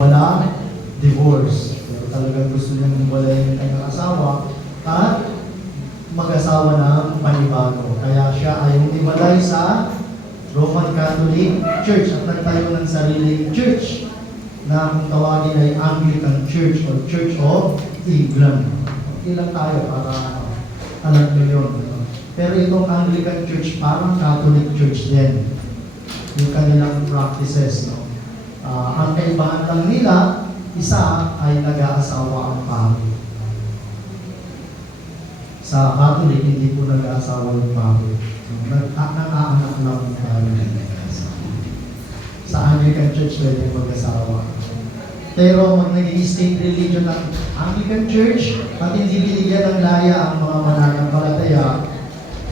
wala divorce. Pero talagang gusto niyang hiwalayin yung kanyang asawa at mag-asawa ng panibago. Kaya siya ay humiwalay sa Roman Catholic Church at nagtayo ng sariling church na kung tawagin ay Anglican Church or Church of England. Ilang tayo para alam nyo yun. Pero itong Anglican Church parang Catholic Church din. Yung kanilang practices. No? Ang kaibahan lang nila, isa ay nag-aasawa ang pari. Sa Catholic, hindi po nag-aasawa yung pari. Nag-aanak lang yung pari. Sa Anglican Church, pwede mag-asawa. Pero mag naging state religion ng Anglican Church at hindi binigyan ng laya ang mga mananampalataya,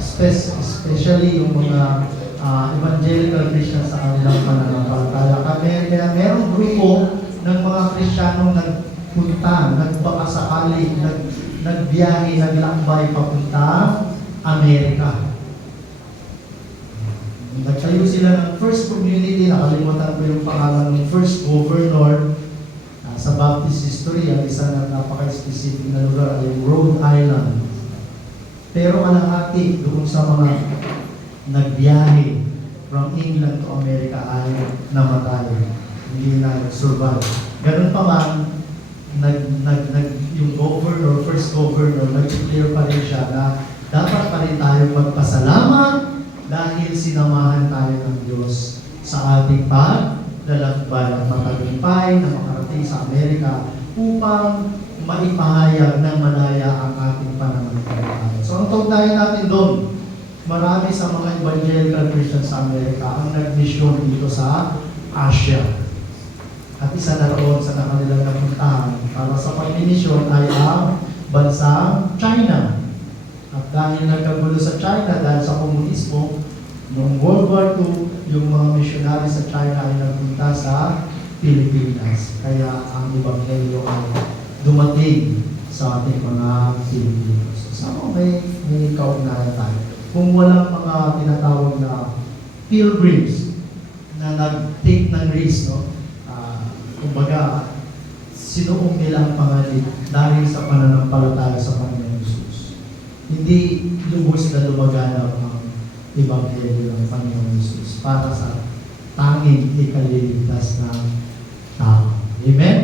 especially yung mga evangelical Christians sa kanilang pananampalataya. Kaya merong grupo ng mga Kristiyanong nagpunta, nagbakasakali, nagbiyahe, naglakbay papunta Amerika. Nagtayo sila ng first community, nakalimutan ko yung pangalan ng first governor sa Baptist history. Ang isa na napaka-specific na lugar ay Rhode Island. Pero kalahati doon sa mga nagbiyahe from England to America ay namatay. Hindi na survive. Ganun pa man, yung governor, first governor, nag-clear pa rin siya na dapat pa rin tayo magpasalamat dahil sinamahan tayo ng Diyos sa ating paglalakbay at matagumpay na makarating sa Amerika upang maipahayag ng malaya ang ating pananampalataya. So ang tawagdayan natin doon, marami sa mga evangelical Christians sa Amerika ang nag-mission dito sa Asia. At isa na roon sa kanilang napuntahan para sa pag-mission ay ang bansang China. At dahil nagkagulo sa China, dahil sa komunismo, noong World War II, yung mga missionary sa China ay nagpunta sa Pilipinas. Kaya ang Ebanghelyo ay dumating sa ating mga Pilipinos. So, sama may kaugnayan tayo. Kung walang mga tinatawag na pilgrims na nag-take ng risk, no? Kumbaga, sinuong nila ang pangalit dahil sa pananampalataya sa Panginoon Jesus. Hindi lubos na lumaganap ang Ebanghelyo ng Panginoon Jesus para sa tanging ikaliligtas ng tao. Amen?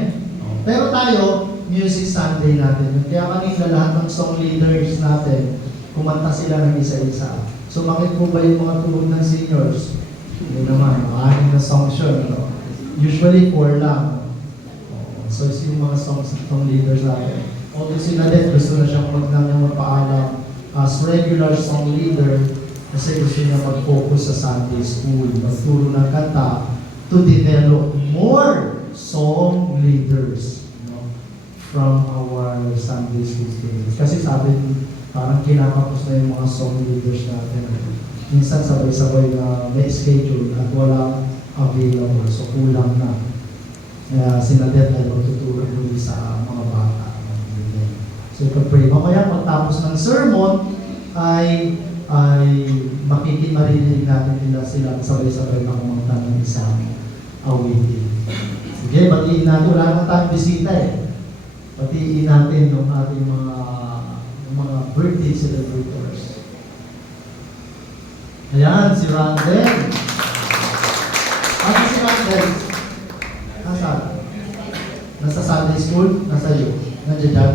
Pero tayo, Music Sunday natin. Kaya kanina lahat ng song leaders natin, kumanta sila ng isa-isa. Sumakit po ba yung mga tuhod ng seniors? Hindi naman, maaari na songs yun. No? Usually 4 lang. So yung mga song leaders natin. Although si Nadet gusto na siyang magpaalam as regular song leader kasi gusto niya mag-focus sa Sunday school, magturo ng kanta to develop more song leaders, you know, from our Sunday school students. Kasi sabi, parang kinakapos na yung mga song leaders natin. Minsan sabay-sabay na may schedule at walang available, so kulang na. Kaya sinadet ay magtuturo muli sa mga bata. So ipag-pray. Mamaya pagtapos ng sermon ay marinig natin nila sila sabay-sabay na kumanta ng isang awitin. Sige, batiin natin. Wala naman tayong bisita eh. Batiin natin yung ating mga birthday celebrators. Ayan, si Randel. Ano si Randel? Nasaan? Nasa Sunday school? Nasa iyo? Nandiyan dyan?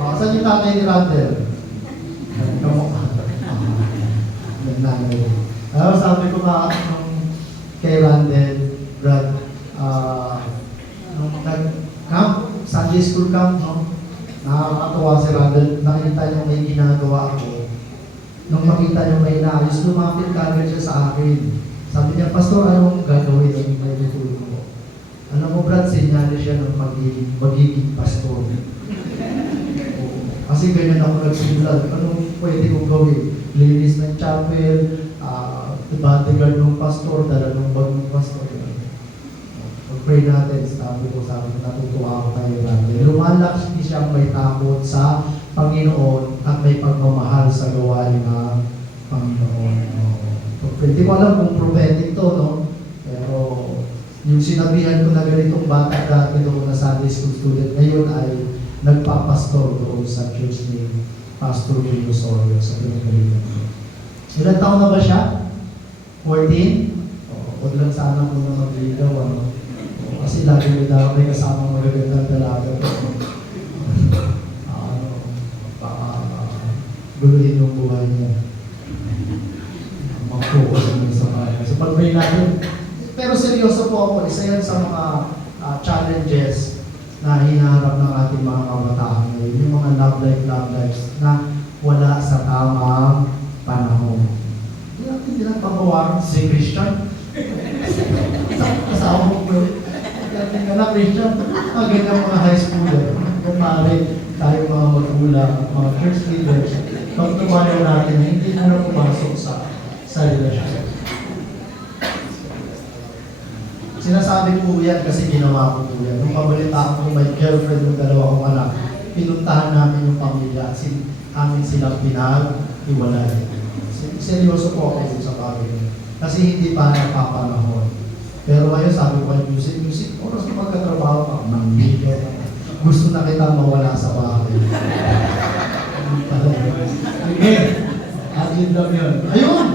Saan yung tatay ni Randel? Kamukha. Nanay. Sabi ko nga kay Randel, Brad, nung nag-camp, Sunday school camp, no? Nakakatuwa si Randel, nakita niya may ginagawa ako. Nung makita niya may naayos, lumapit kagad siya sa akin. Sabi niya, Pastor, anong gagawin ng may tutulong mo? Alam mo, Brad, sinyali siya ng magiging pastor. Kasi ganyan ako nagsimula. Anong pwede kong gawin? Linis ng chapel, bodyguard ng pastor, dala ng bag ng pastor. Pag-pray natin, sabi ko, natutuwa ako kayo natin. Lumalaki siyang may takot sa Panginoon at may pagmamahal sa gawain ng Panginoon. Hindi ko alam kung prophetic to, no? Pero yung sinabihan ko na ganitong bata nagpapastor doon sa church ni Pastor Will Osorio sa pinagalingan ko. Ilan taon na ba siya? 14? Huwag lang sana kung na magligaw, ano? Kasi lagi may kasamang magagandang dalaga. Guluhin yung buhay niya. Mag-focus naman sa kanya. So pag-pray natin, pero seryoso po ako, isa yan sa mga challenges na hinaharap ng ating mga kabataan ngayon. Yung mga love lives na wala sa tamang panahon. Hindi natin pinagpapawaran si Christian. Kasama mo po. Hindi ka na Christian. Magandang mga high schooler. Kumari tayo mga magulang, mga church leaders. Pag tumayo natin, hindi na pumasok sa relasyon. Sinasabi ko yan kasi ginawa ko po yan. Nung pabalitaan ko may girlfriend ng 2 kong anak, pinuntahan namin yung pamilya at amin silang pinag-iwalay. Seryoso po ako sa bagay. Kasi hindi pa napapanahon. Pero ngayon sabi ko kay music, oras na magkatrabaho ka, nangbigo. Gusto na kita mawala sa bahay. Again, atin lang yun. Ayun!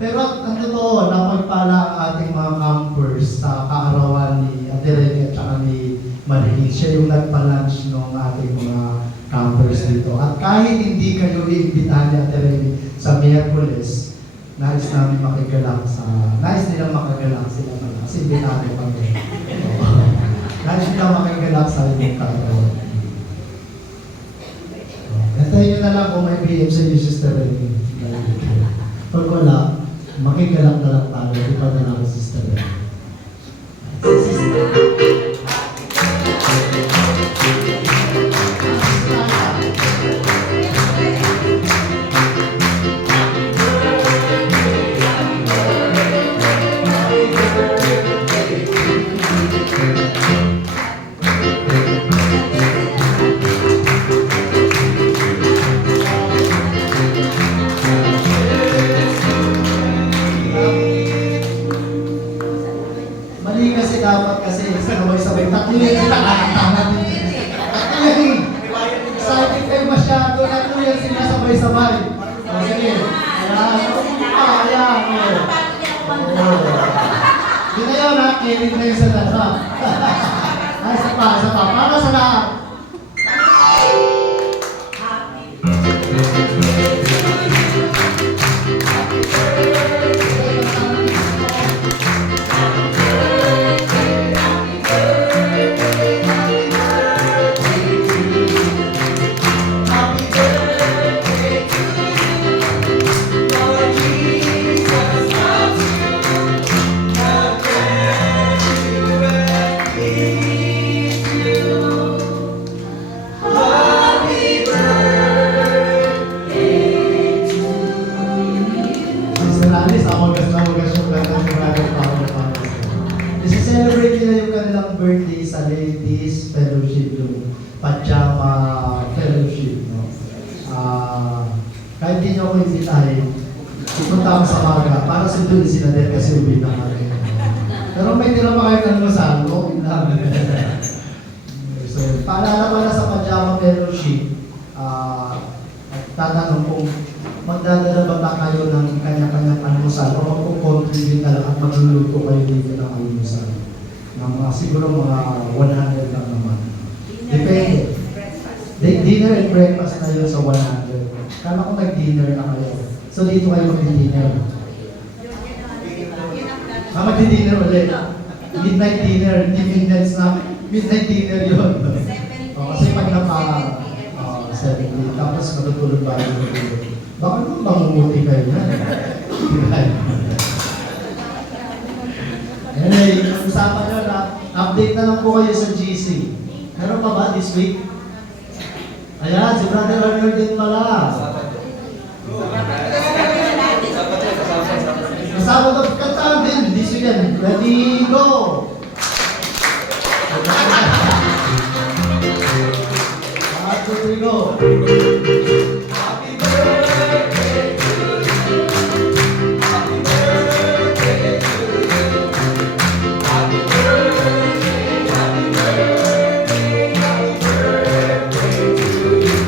Pero ang totoo, napagpala ang ating mga campers sa kaarawan ni Ate Rene at saka ni Marihil. Siya yung nagpa-lunch ng ating mga campers dito. At kahit hindi kayo iimbitahan ni Ate Rene sa Miyerkules, nais namin makigalak nais nilang makagalak sila pala. Kasi imbitado kami. Nais nilang makigalak sa inyong kaarawan. Antayin nyo na lang kung may PM sa inyo, Sister Rene. Pag wala, makigalak na lang tayo. Ito na lang, Sister Rene. Mali kasi dapat kasi sabay-sabay tatlo yung tama din. Excited kayo masyado, tatlo yung sinasabay-sabay. O sige, ayan. Di na yun ha, kilig na yung sa lahat. Ay, isa pa. Para sa lahat. Celebrate nila yung kanilang birthday sa Ladies Fellowship, yung Pajama Fellowship. No? Kahit di nyo ako imbitahin, pupunta ako sa maga para sunduin sila din kasi uwi na kami. Pero may tira pa kayo ng masal, okay lang. So, paalala pala sa Pajama Fellowship, tatanong kung magdadala ba kayo ng kanya-kanyang almusal o magkukontribute na lang at magluluto kayo dito ng almusal. Siguro mga 100 lang naman. Depende. Dinner and breakfast na yun sa 100. Kala ko nag-dinner na kayo. So dito kayo mag-dinner. Mag-dinner ulit. Midnight dinner. Hindi midnight snack. Midnight dinner yun. Kasi pag napa 70, tapos matutulog ba yung matulog? Bakit mo bangunguti kayo na? Anyway, usapan nyo na, update na lang po kayo sa GC. Meron pa ba this week? Ayan, si Brother Arnold din pala. Kasama na kanta din this weekend. Ready, go! One, two, three, go! Happy birthday to you. Happy birthday to you. Happy birthday, happy birthday, happy birthday to you.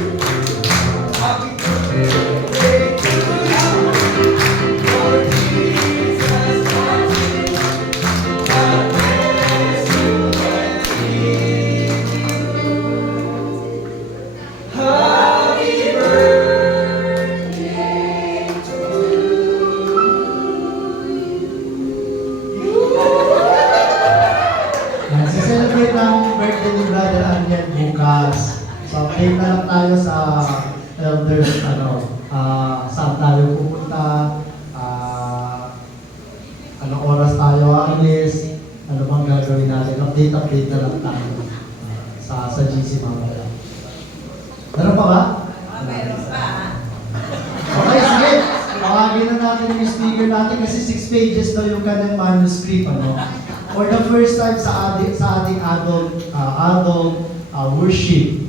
Happy birthday to you. Lord Jesus loves you. God bless you and keep you. Happy birthday to you. Celebrate ang birthday ni Brother Ariel bukas. So, update na lang tayo sa elders, saan tayo pupunta, anong oras tayo alis, ano bang gagawin natin. Update na lang tayo sa GC mamaya. Meron pa ba? Meron pa. Okay, sige. Tawagin na natin yung speaker natin kasi 6 pages daw yung kanyang manuscript. For the first time sa ating adult worship,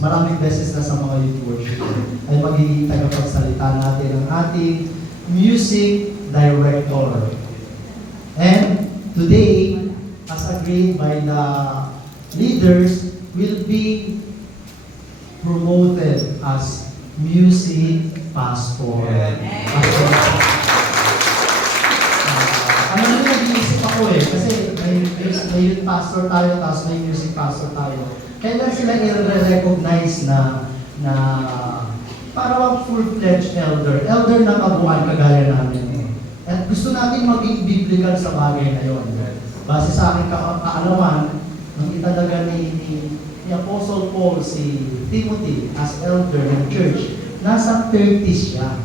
maraming beses na sa mga youth worship, ay magiging tagapagsalita natin ang ating music director. And today, as agreed by the leaders, will be promoted as music pastor. Ano yung nag-iisip ako kasi may youth pastor tayo, tapos may music pastor tayo. Kailan sila i-recognize na parang full-fledged elder na kabuuan kagaya namin. At gusto natin maging biblical sa bagay na yun. Base sa aking kaalaman, nang italaga ni Apostle Paul si Timothy as elder ng church, nasa 30s siya.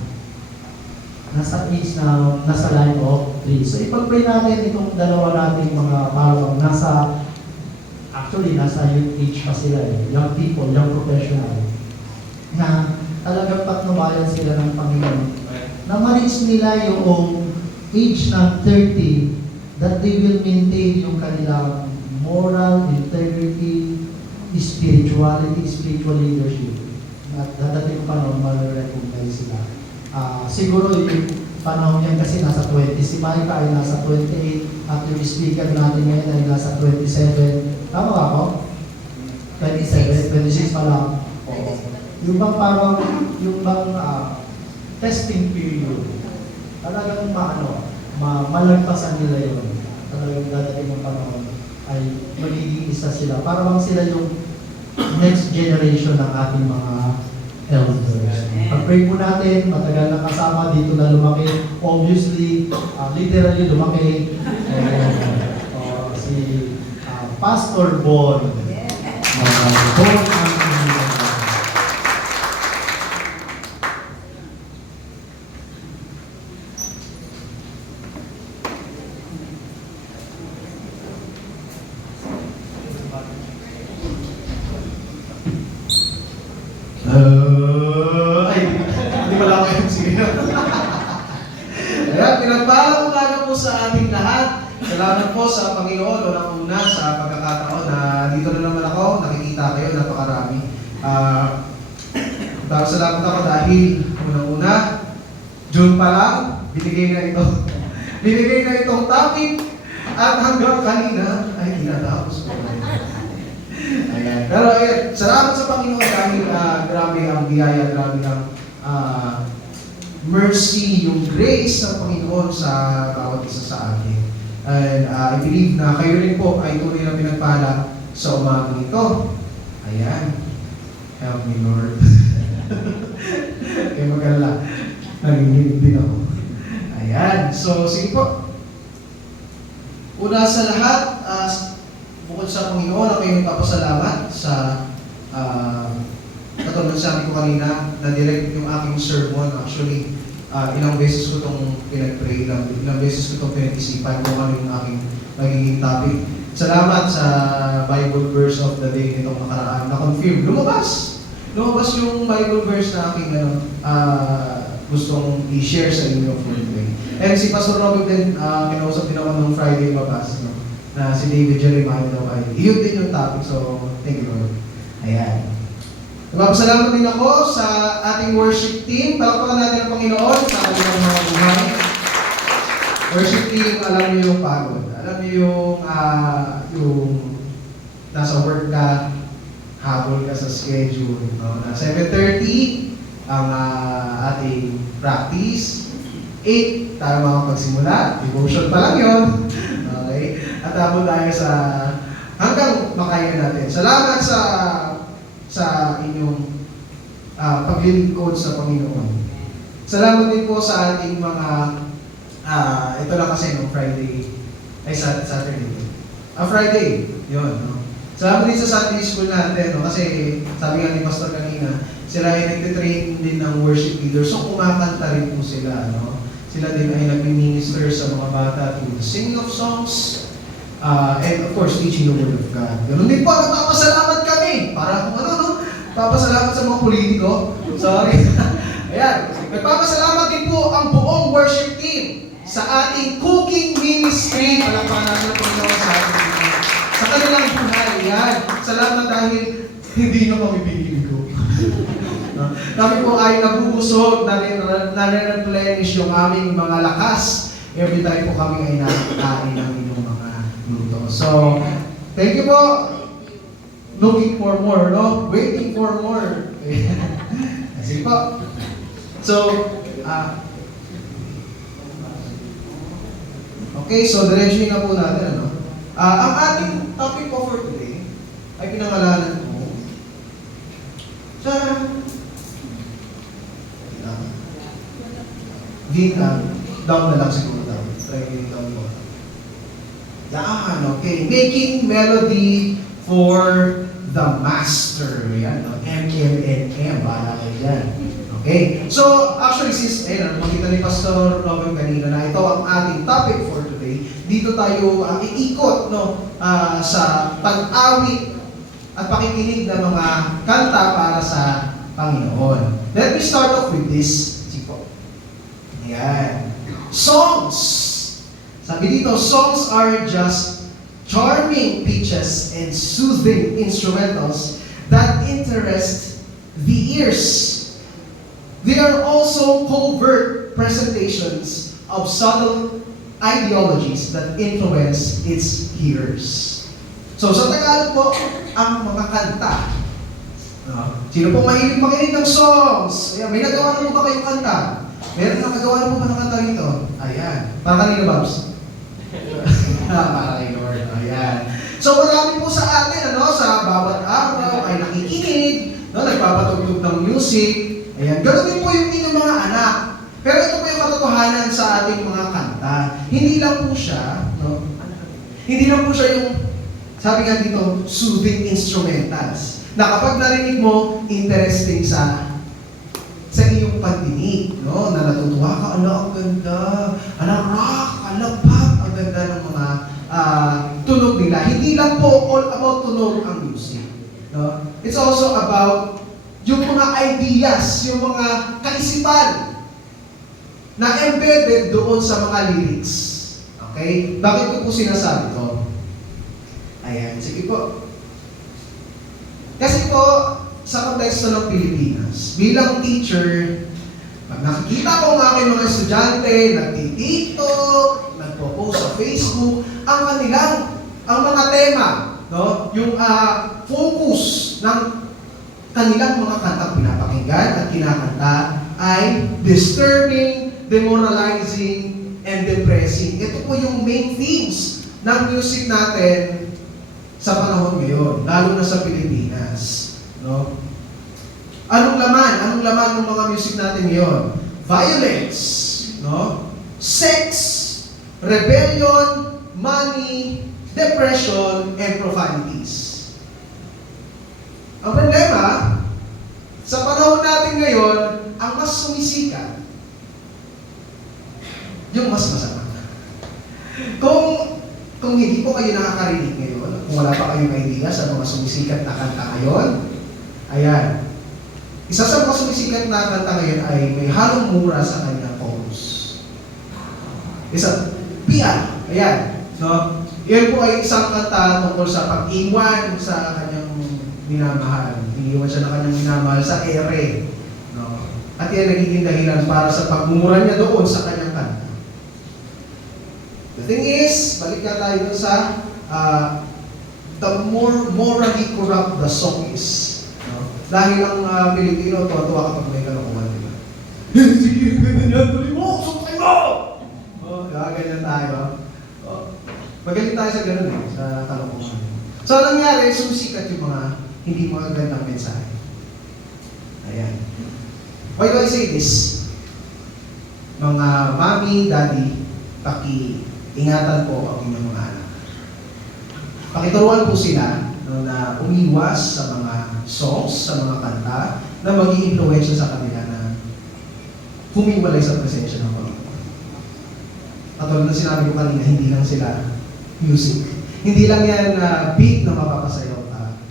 Nasa age na, nasa line of 3. So ipag-pray natin itong dalawa nating mga parang nasa youth age pa sila young people, young professional, na talagang patnubayan sila ng Panginoon. Na ma-reach nila yung age na 30, that they will maintain yung kanilang moral, integrity, spirituality, spiritual leadership. At dadating yung panahon, ma-recognize sila. Siguro yung panahon yan kasi nasa 20, si Micah ay nasa 28, at yung speaker natin ngayon ay nasa 27. Tama ba ako? 27, 26 pa lang. Oo. Yung bang parang, testing period, talagang malagpasan nila yun. Talagang dadating yung panahon ay magiging isa sila. Parang sila yung next generation ng ating mga elders. Pag-pray po natin, matagal na kasama, dito na lumaki. Obviously, literally lumaki. Si Pastor Bon. Bon ang hindi pala ako yung sige. Ayan, pinagpalang umaga po sa ating lahat. Salamat po sa Panginoon unang-una sa pagkakataon na dito na naman ako, nakikita kayo, napakarami. Salamat ako dahil unang-una, June pa lang, binigay na itong topic at hanggang kanina ay tinatapos ko. Ayan. Pero salamat sa Panginoon dahil grabe ang biyaya, grabe ang mercy, yung grace ng Panginoon sa bawat isa sa atin. And I believe na kayo rin po ay tunay na pinagpala sa umagang ito. Ayan. Help me, Lord. Kaya magkala, nanginginig din ako. Ayan. So, sige po. Una sa lahat, bukod sa Panginoon, ako yung nagpapasalamat sa katulad sabi ko kanina, na-direct yung aking sermon. Actually, ilang beses ko itong pinag-pray, ilang beses ko itong pinag-isipan kung ano yung aking magiging topic. Salamat sa Bible verse of the day nitong nakaraan. Na-confirm, lumabas yung Bible verse na aking gustong i-share sa inyo for today. And si Pastor Robert din, kinausap din ako nung Friday mabas, no? Na si David Jeremiah daw ay, yun din yung topic, so thank you Lord. Ayan. Nagpapasalamat din ako sa ating worship team. Palakpakan natin ang Panginoon sa kanilang mga buhay. Worship team, alam niyo yung pagod. Alam niyo yung nasa work ka, habol ka sa schedule. No? Na 7:30 ang ating practice. 8 tayo makapagsimula. Devotion pa lang yun. Okay? At habol tayo sa hanggang makain natin. Salamat sa inyong paglilingkod sa Panginoon. Salamat din po sa ating mga ito lang kasi no Friday ay Saturday. Friday. 'Yon, no. Salamat din sa Sunday school natin, no, kasi sabi nga ni Pastor kanina, sila ay nagte-train din ng worship leaders. So kumakanta rin po sila, no. Sila din ay nagmi-minister sa mga bata to sing of songs. And of course, teaching the Word of God. Ganun din po, nagpapasalamat kami. Para kung ano, no? Nagpapasalamat sa mga politiko. Sorry. Ayan. Nagpapasalamat din po ang buong worship team sa ating cooking ministry. Palakpakan natin ang Panginoon sa ating sa kanilang buhay. Ayan. Salamat dahil hindi na kami piniligo. Kami po ay nabubusog, nare-replenish yung aming mga lakas. Every time po kami ay nakakain ng inyong mga luto. So, thank you po. Looking for more, no? Waiting for more. Sige po. So, okay, so diretso na po natin, ano? Ang ating topic po for today ay pinangalanan ko sa down na lang siguro daw. Try down mo. Yan, okay. Making melody for the master. Yan, no? M. Para kayo dyan. Okay? So, actually, since, makita ni Pastor Robin kanina na ito ang ating topic for today, dito tayo iikot, no, sa pag-awit at pakikinig ng mga kanta para sa Panginoon. Let me start off with this. Sipo. Ayan. Songs. Sabi dito, songs are just charming pitches and soothing instrumentals that interest the ears. They are also covert presentations of subtle ideologies that influence its hearers. So, sa Tagalog po, ang mga kanta. Sino po mahilig makinig ng songs? Ayan, may nagawa na po ba kayong kanta? Meron nakagawa na po ba ng kanta rito? Ayan. Para kanino, Babs? Para kay Lord. Ayan. So, marami po sa atin, sa bawat araw ay nakikinig, nagpapatugtog ng music. Ayan. Ganun din po yung inyong mga anak. Pero ito po yung katotohanan sa ating mga kanta. Hindi lang po siya, hindi lang po siya yung, sabi nga dito, soothing instrumentals. Na kapag narinig mo, interesting sa iyong pandinig, no? Na natutuwa ka, ang ganda, rock, pop, ang ganda ng mga tunog nila. Hindi lang po all about tunog ang music. No? It's also about yung mga ideas, yung mga kaisipan na embedded doon sa mga lyrics. Okay? Bakit ko po sinasabi to? Ayan, sige po. Kasi po, sa konteksto ng Pilipinas, bilang teacher, pag nakikita ko ang aking mga estudyante, nagti-TikTok, nagpo-post sa Facebook, ang mga tema, no? Yung focus ng kanilang mga kantang pinapakinggan at kinakanta ay disturbing, demoralizing, and depressing. Ito po yung main themes ng music natin sa panahon ngayon, lalo na sa Pilipinas. No? Anong laman ng mga music natin ngayon? Violence, no? Sex, rebellion, money, depression, and profanities. Ang problema, sumisikat, yung mas masama. Kung hindi po kayo nakakarinig ngayon, kung wala pa kayong idea sa mga sumisikat na kanta ngayon, ayan. Isa sa mga sumisikat na kanta ngayon ay may halong mura sa kanyang chorus. Isa, piano. Ayan. No? Yan po ay isang kanta tungkol sa pag-iwan sa kanyang minamahal. Iniwan siya ng kanyang minamahal sa ere. No? At yan nagiging dahilan para sa pagmumura niya doon sa kanyang kanta. The thing is, balik na tayo dun sa the more morally corrupt the song is. No? Dahil ang Pilipino, tuwa-tuwa kapag may kalokohan, di ba? Sige, ganyan, tuloy mo, sumay mo! Ganyan tayo. Magaling tayo sa ganun sa kalokohan. So, nangyari, sumisikat yung mga hindi magagandang mensahe. Ayan. Why do I say this? Mga mami, daddy, ingatan po ang inyong mga anak. Pakituruan po sila na umiwas sa mga songs, sa mga kanta, na mag-i-influensya sa kanila na humiwalay sa presensya ng Panginoon. Katulad na sinabi ko kanina, hindi lang sila music. Hindi lang yan beat na mapapasayaw ka.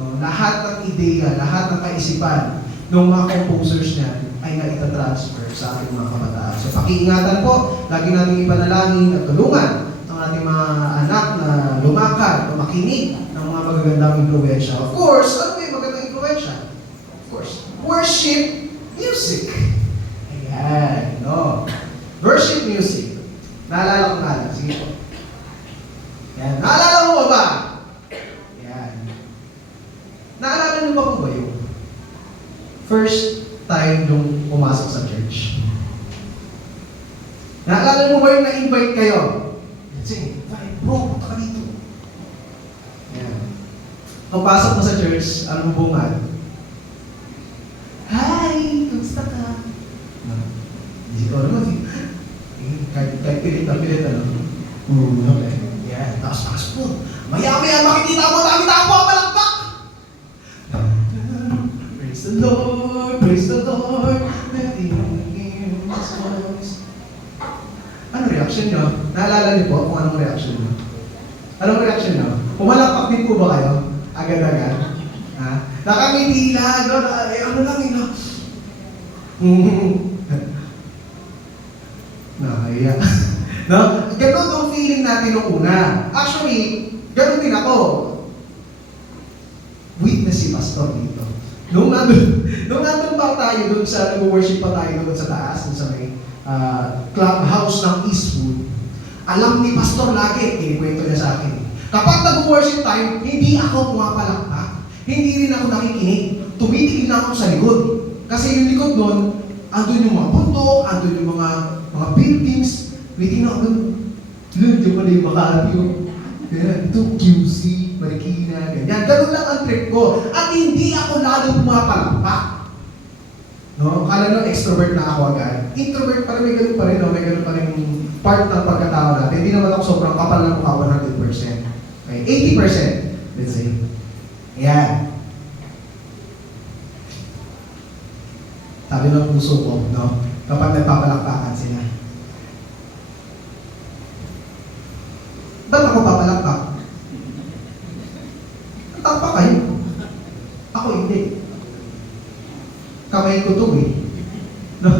No? Lahat ng ideya, lahat ng kaisipan ng mga composers niya ay naitatransfer sa ating mga kabataan. So pakiingatan po, lagi natin ipanalangin at tulungan ang ating mga anak na lumakad o makinig ng mga magagandang impluwensya. Of course, ano yung magandang impluwensya? Of course, worship music. Ayan, no? Worship music. Naalala ko nga lang. Sige po. Ayan. Naalala mo ba? Ayan. Naalala niyo ba kung ba yung first time nung pumasok sa church? Naalala mo ba yung na-invite kayo? Sige, bro, punta ka dito. Ayan. Kung pasok mo sa church, ano mo bungad? Hi! Kumusta ka? Hindi ko naman. Kahit pilit ano? Okay. Yan. Tapos po. Maya-maya makikita mo, dami-dami po ang malakpak! Praise the Lord, praise the Lord, let him hear his voice. Ano reaction nyo? Naalala niyo po kung anong reaction nyo? Anong reaction nyo? Pumalakpak din po ba kayo? Agad-agad? Ha? Nakangiti lang, ano lang yun? Nakaya. No? Ganun ang feeling natin noong una. Actually, ganun din ako. Witness si Pastor dito. Nung nandun pa tayo doon sa, nag-worship pa tayo doon sa taas, doon sa may clubhouse ng Eastwood, alam ni Pastor lagi, kinikwento niya sa akin. Kapag nag-worship tayo, hindi ako pumapalakpak. Hindi rin ako nakikinig. Tumitigil na ako sa likod. Kasi yung likod nun, andun yung mga bundok, andun yung mga buildings. Waiting na ako doon. Diyan pala yung Makati. Ito, QC, Marikina, ganyan. Ganun lang ang trip ko. At hindi ako lalo pumapalakpak. No? Kala nyo, extrovert na ako agad. Introvert pa rin, may ganun pa rin. No? May ganun pa rin part ng pagkatao natin. Hindi naman ako sobrang kapal ng mukha 100%. Okay, 80%. Let's say. Ayan. Sabi ng puso ko, no? Kapag nagpapalakpakan sila. Ba't ako papalakpak? Takpak kayo. Ako hindi. Kamay ko to eh. No?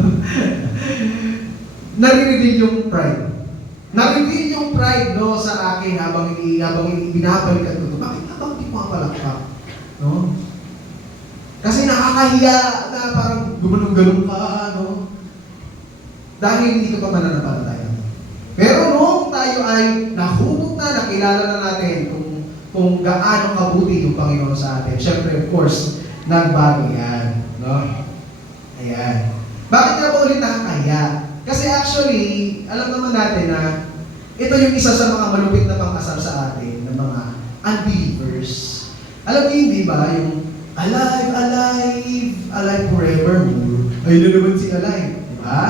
Nare-reveal yung pride. Na-reveal yung pride no, sa akin habang binabalikan ko ito. Bakit di papalakpak? No? Kasi nakakahiya na parang gumanong-ganong ka, no? Dahil hindi ka pa mananampalataya. Pero noong tayo ay nahubog na, nakilala na natin kung gaano kabuti yung Panginoon sa atin. Siyempre, of course, nagbago yan. No? Ayan. Bakit nga ba ulit nakakahiya? Kasi actually, alam naman natin na ito yung isa sa mga malupit na pangkasal sa atin ng mga unbelievers. Alam niyo hindi ba, yung alive, alive, alive forevermore. Ayun na naman si alive. Diba?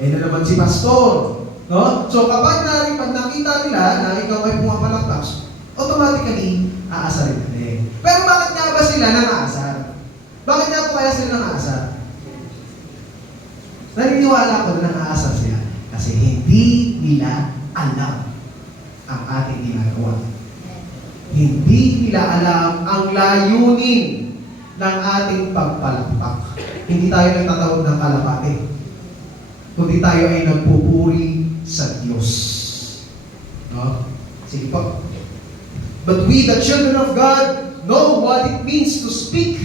Ayun na naman si pastor. No? So kapag nakita nila na ikaw ay pumapalakpak, automatically, aasarin ka din. Pero bakit nga ba sila nang-aasar? Bakit nga po kaya sila nang-aasar? hindi nila alam ang layunin ng ating pagpalakpak. Hindi tayo nagtatawag ng kalapate, kundi tayo ay nagpupuri sa Diyos. No? Sige po. But we, the children of God, know what it means to speak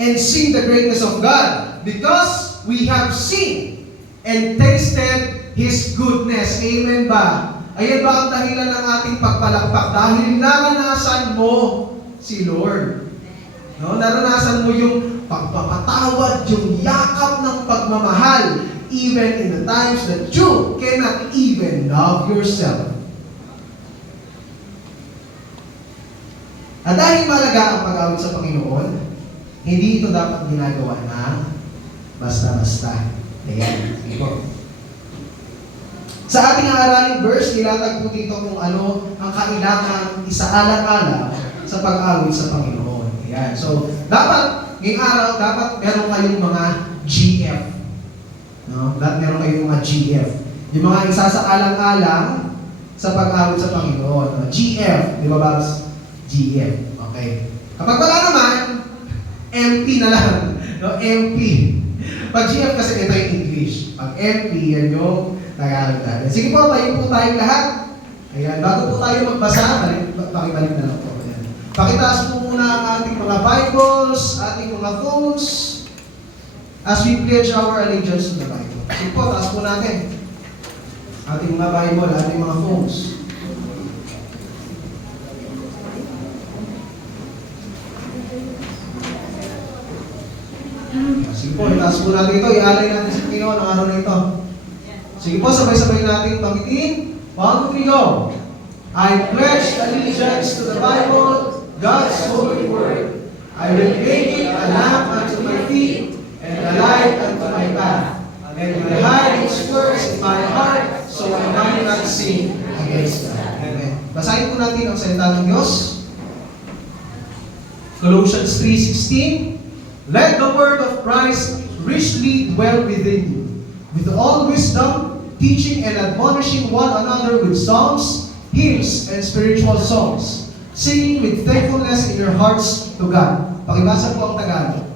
and sing the greatness of God because we have seen and tasted His goodness. Amen ba? Ayan ba ang dahilan ng ating pagpalakpak? Dahil naranasan mo si Lord. No? Naranasan mo yung pagpapatawad, yung yakap ng pagmamahal, even in the times that you cannot even love yourself. At dahil malaga ang pag-awit sa Panginoon, hindi ito dapat ginagawa ng basta-basta. Ayan. Ito. Sa ating aaraling verse, nilatag po dito kung ano ang kailangan isaalang-alang sa pag-awit sa Panginoon. Ayan. So, dapat, ngayong araw, dapat meron kayong mga GF. No? Dapat meron kayong mga GF. Yung mga isasaalang-alang sa pag-awit sa Panginoon. No? GF. Di ba, Babs? GF. Okay. Kapag wala naman, MP na lang. No? MP. Pag GF kasi ito yung English. Pag MP, yan yung Tagalog natin. Sige po, tayo po tayong lahat. Ayan, bago po tayo magbasa, pakibalik na lang po. Ayan. Pakitaas po muna ang ating mga Bibles, ating mga phones, as we pledge our allegiance to the Bible. Sige po, taas po natin. Ating mga Bible, ating mga phones. Sige po, itaas po natin ito. Ialay natin sa Panginoon ang araw na ito. Sige po, sabay-sabay natin banggitin. 1, 2, 3, go! I pledge allegiance to the Bible, God's holy word. I will make it a lamp unto my feet and a light unto my path. And will hide its words in my heart so I might not sin against God. Amen. Basahin po natin ang salita ng Diyos. Colossians 3:16. Let the word of Christ richly dwell within you, with all wisdom, teaching and admonishing one another with psalms, hymns, and spiritual songs, singing with thankfulness in your hearts to God. Pakibasa po ang Tagalog.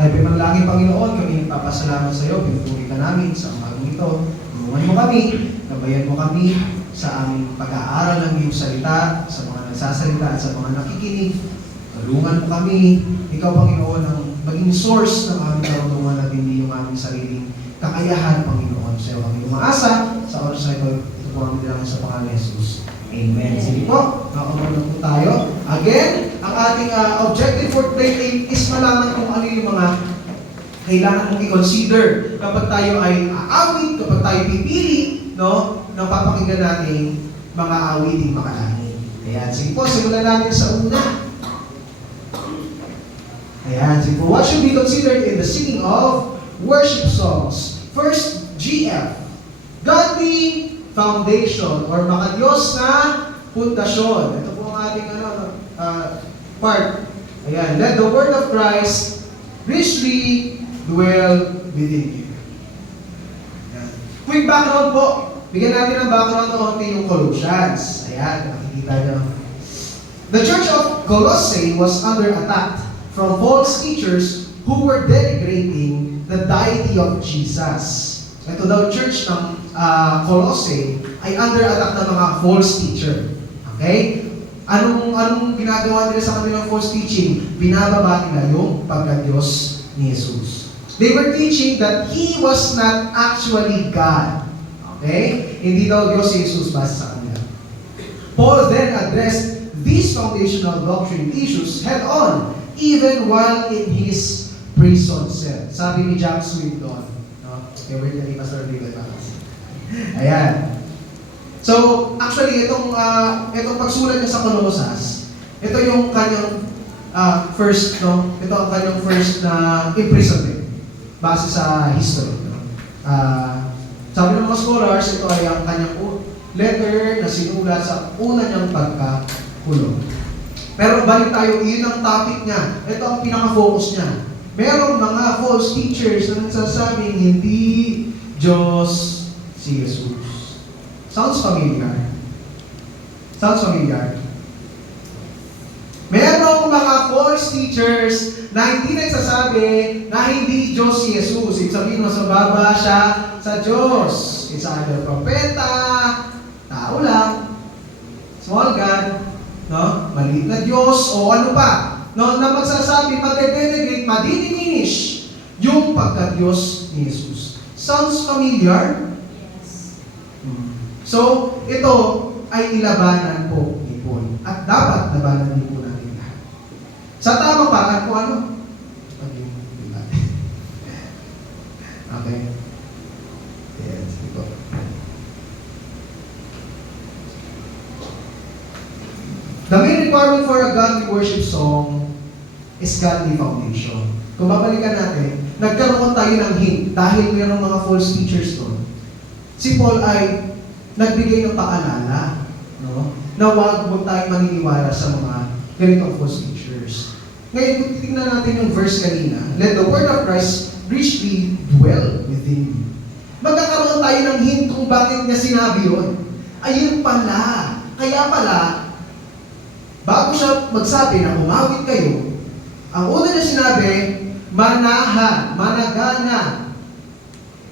Tayo pimanalangin, Panginoon, kami nagpapasalamat sa iyo, pinupuri ka namin sa umagang ito. Tulungan mo kami, gabayan mo kami sa aming pag-aaral ng iyong salita, sa mga nagsasalita at sa mga nakikinig. Tulungan mo kami, ikaw, Panginoon, ang maging source ng aming karunungan at hindi yung aming sariling kakayahan, Panginoon. Sa iyo kami umaasa, sa oras na ito po kami nilang sa pangalan ni Jesus. Amen. Sige po, nakakamuna po tayo. Again, ang ating objective for today is malaman kung ano yung mga kailangan mong i-consider kapag tayo ay aawit, kapag tayo pipili, no, ng papakinggan natin mga awiting makalangin. Ayan, sige po, simulan natin sa una. Ayan, sige po, what should be considered in the singing of worship songs? First, GF. Godly foundation or makadiyos na pundasyon. Ito po ang ating part. Ayan, let the word of Christ richly dwell within you. Ayan. Quick background po. Bigyan natin ng background ng yung Colossians. Ayan, nakikita nyo. The church of Colossae was under attack from false teachers who were denigrating the deity of Jesus. Ito daw church ng Colossae ay under attack ng mga false teacher. Okay? Anong ginagawa nila sa kanilang false teaching? Binababa nila yung pagka-Diyos ni Jesus. They were teaching that He was not actually God. Okay? Hindi daw Diyos si Jesus base sa kanila. Paul then addressed these foundational doctrine issues head-on, even while in his prison cell. Sabi ni Jack Swinton, favorite na ni Pastor David Bacas. Ayan. So, actually, itong pagsulat niya sa Colosas, ito yung kanyang first, no? Ito ang kanyang first na imprisonment base sa history. No? Sabi ng mga scholars, ito ay ang kanyang letter na sinulat sa una niyang pagkakulong. Pero balik tayo, yun ang topic niya. Ito ang pinaka-focus niya. Merong mga false teachers na nagsasabing hindi Diyos si Jesus. Sounds familiar? Sounds familiar? Merong mga false teachers na hindi nagsasabi na hindi Diyos si Jesus. Ibig sabihin, mas mababa siya sa Diyos. It's either propeta, tao lang, small God, no? Maliit na Diyos, o ano pa. No? Na magsasabi, mag-denigrate, madidiminish yung pagka-Diyos ni Jesus. Sounds familiar? Yes. So, ito ay ilabanan po ni Paul. At dapat labanan din po natin lahat. Sa tamang paraan po ano? Okay. Yes, ito. The main requirement for a godly worship song is godly foundation. Kung babalikan natin, nagkaroon tayo ng hint dahil mayroong mga false teachers doon. Si Paul ay nagbigay ng paalala, no? Na huwag mo tayong maniniwala sa mga ganitong false teachers. Ngayon, kung titingnan natin yung verse kanina, let the word of Christ richly dwell within you. Magkakaroon tayo ng hint kung bakit niya sinabi yun. Ayun pala. Kaya pala, bago siya magsabi na umawit kayo, ang una niya sinabi, manahan, managana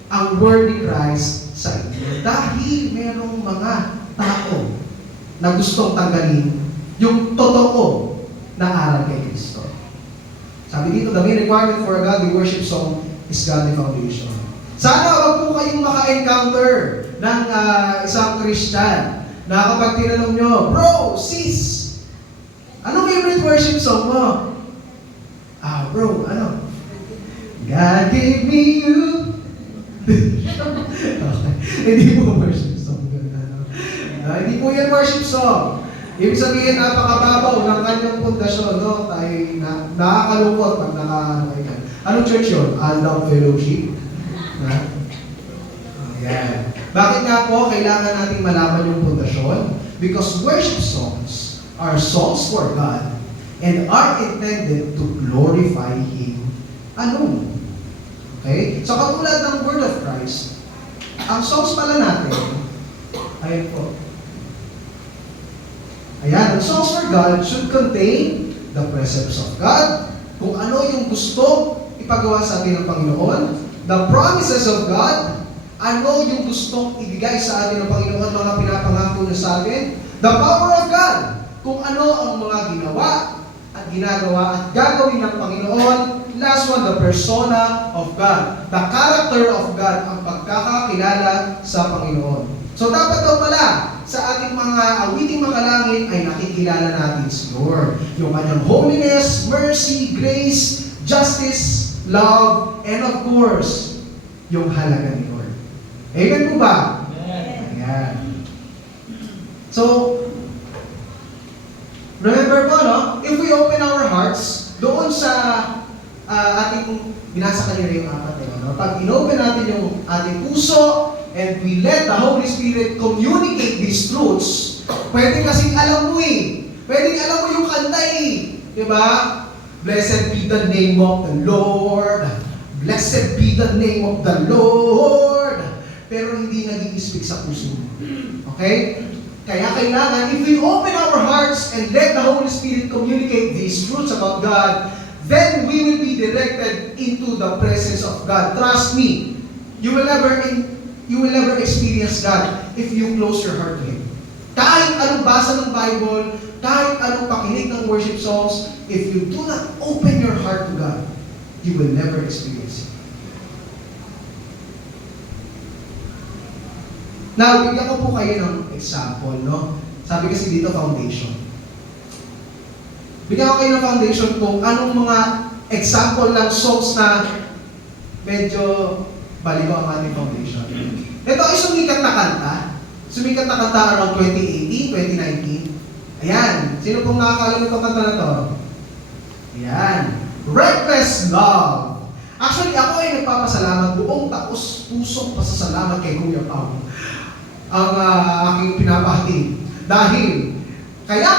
ang word ni Christ sa inyo. Dahil merong mga tao na gustong tanggalin yung totoo na aral kay Kristo. Sabi dito, the main requirement for a godly worship song is godly foundation. Sana wag po kayong maka-encounter ng isang Christian na kapag tinanong nyo, bro, sis, anong favorite worship song mo? Bro, ano? God gave me you. Okay. Hindi po worship song. Hindi po yan worship song. Ibig sabihin, napakababaw ng kanyang pundasyon, no? Tayo nakakalungkot pag naka-ano. Anong church yun? Aldam Fellowship? Ayan. Bakit nga po kailangan natin malaman yung pundasyon? Because worship songs are songs for God and are intended to glorify Him alone. Okay? So katulad ng Word of Christ, ang songs pala natin, ayan po. Ayan, ang songs for God should contain the precepts of God, kung ano yung gusto ipagawa sa atin ng Panginoon, the promises of God, ano yung gustong ibigay sa atin ng Panginoon, mga pinapangako niya sa atin, the power of God, kung ano ang mga ginawa at ginagawa at gagawin ng Panginoon, last one, the persona of God, the character of God, ang pagkakakilala sa Panginoon. So dapat daw pala, sa ating mga awiting makalangit ay nakikilala natin si Lord. Yung kanyang holiness, mercy, grace, justice, love, and of course, yung halaga ni Lord. Amen po ba? Ayan. So, remember po, no? If we open our hearts, doon sa ating, binasa kanina yung apat, no? Pag inopen natin yung ating puso, and we let the Holy Spirit communicate these truths, pwede kasing alam mo eh. Pwede alam mo yung kanta eh. Diba? Blessed be the name of the Lord. Blessed be the name of the Lord. Pero hindi nag-i-speak sa puso. Okay? Kaya kailangan, if we open our hearts and let the Holy Spirit communicate these truths about God, then we will be directed into the presence of God. Trust me, you will never experience God if you close your heart to Him. Kahit anong basa ng Bible, kahit anong pakinig ng worship songs, if you do not open your heart to God, you will never experience Him. Now, bigyan ko po kayo ng example, no? Sabi kasi dito, foundation. Bigyan ko kayo ng foundation kung anong mga example ng songs na medyo baliw ang ating foundation. Ito ay sumikat na kanta. Sumikat na kanta around 2018, 2019. Ayan. Sino pong nakakaalam itong kanta na to? Ayan. Reckless Love. Actually, ako ay nagpapasalamat, buong taos-pusong pasasalamat kay Kuya Pao. Ang aking pinapahati. Dahil, kaya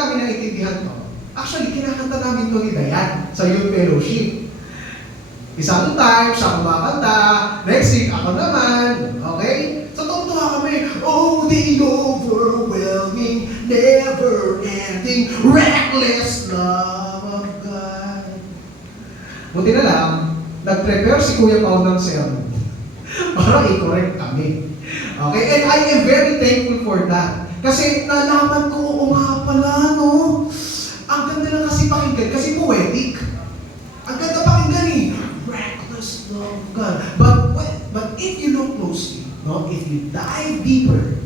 namin naiintindihan to. Actually, kinakanta namin to ni Dayan sa Youth Fellowship. Isang time, siya kumakanta. Next week, ako naman. Okay? So, tungtuwa kami. Oh, the overwhelming, never-ending, reckless love of God. Buti na lang, nag-prepare si Kuya Pao ng sermon para i-correct kami. Okay? And I am very thankful for that. Kasi nalaman ko, oo nga pala, no? Ang ganda lang kasi pakinggan, kasi poetic. Ang ganda pakinggan eh. Reckless love of God. But if you look closely, no? If you dive deeper,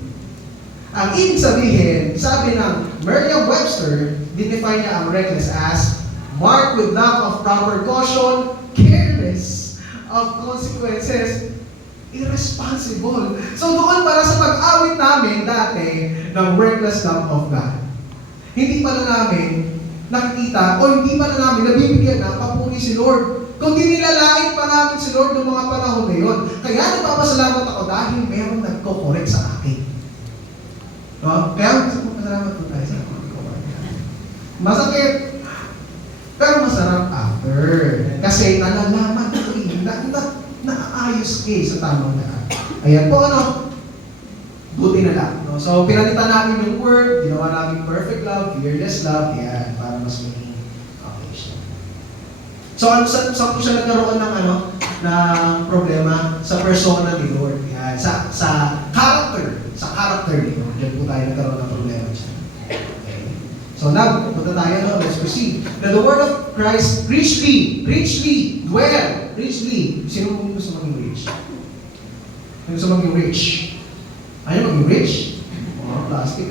ang ibig sabihin, sabi ng Merriam-Webster, define niya ang reckless as marked with lack of proper caution, careless of consequences, irresponsible. So doon pala sa pag-awit namin dati ng reckless love of God, hindi pala namin nakikita o hindi pala namin nabibigyan ng papuri si Lord. Kundi nilalait pa namin si Lord noong mga panahon na yun. Kaya nagpapasalamat ako dahil meron nagko-correct sa akin. No? Kaya masalamat po tayo sa nagko-correct. Masakit. Pero masarap after. Kasi nalalaman ko naayos sa tamang daan. Ayan po, buti na lang. No? So, pinalitan namin yung word, ginawa namin perfect love, fearless love, yan, para mas maging okay siya. So, saan po siya nagkaroon ng problema? Sa persona ni Lord. Yan, sa character ni Lord. Diyan po tayo nagkaroon ng problema siya. So now, punta tayo, let's proceed. Now, the word of Christ, richly, dwell, richly. Sino mo gusto maging rich? Sino gusto maging rich? Ayaw maging rich? Oh, plastic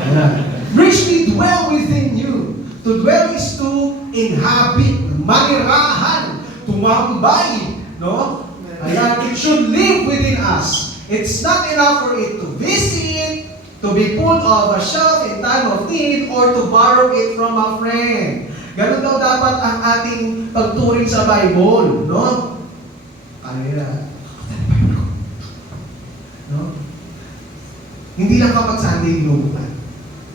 Ayan. Richly dwell within you. To dwell is to inhabit, manirahan, tumambay, no? Ayan, it should live within us. It's not enough for it to visit, to be pulled off a shelf in time of need, or to borrow it from a friend. Ganun daw dapat ang ating pagturing sa Bible, no? Kanina. No? Hindi lang kapag Sunday ginubukan.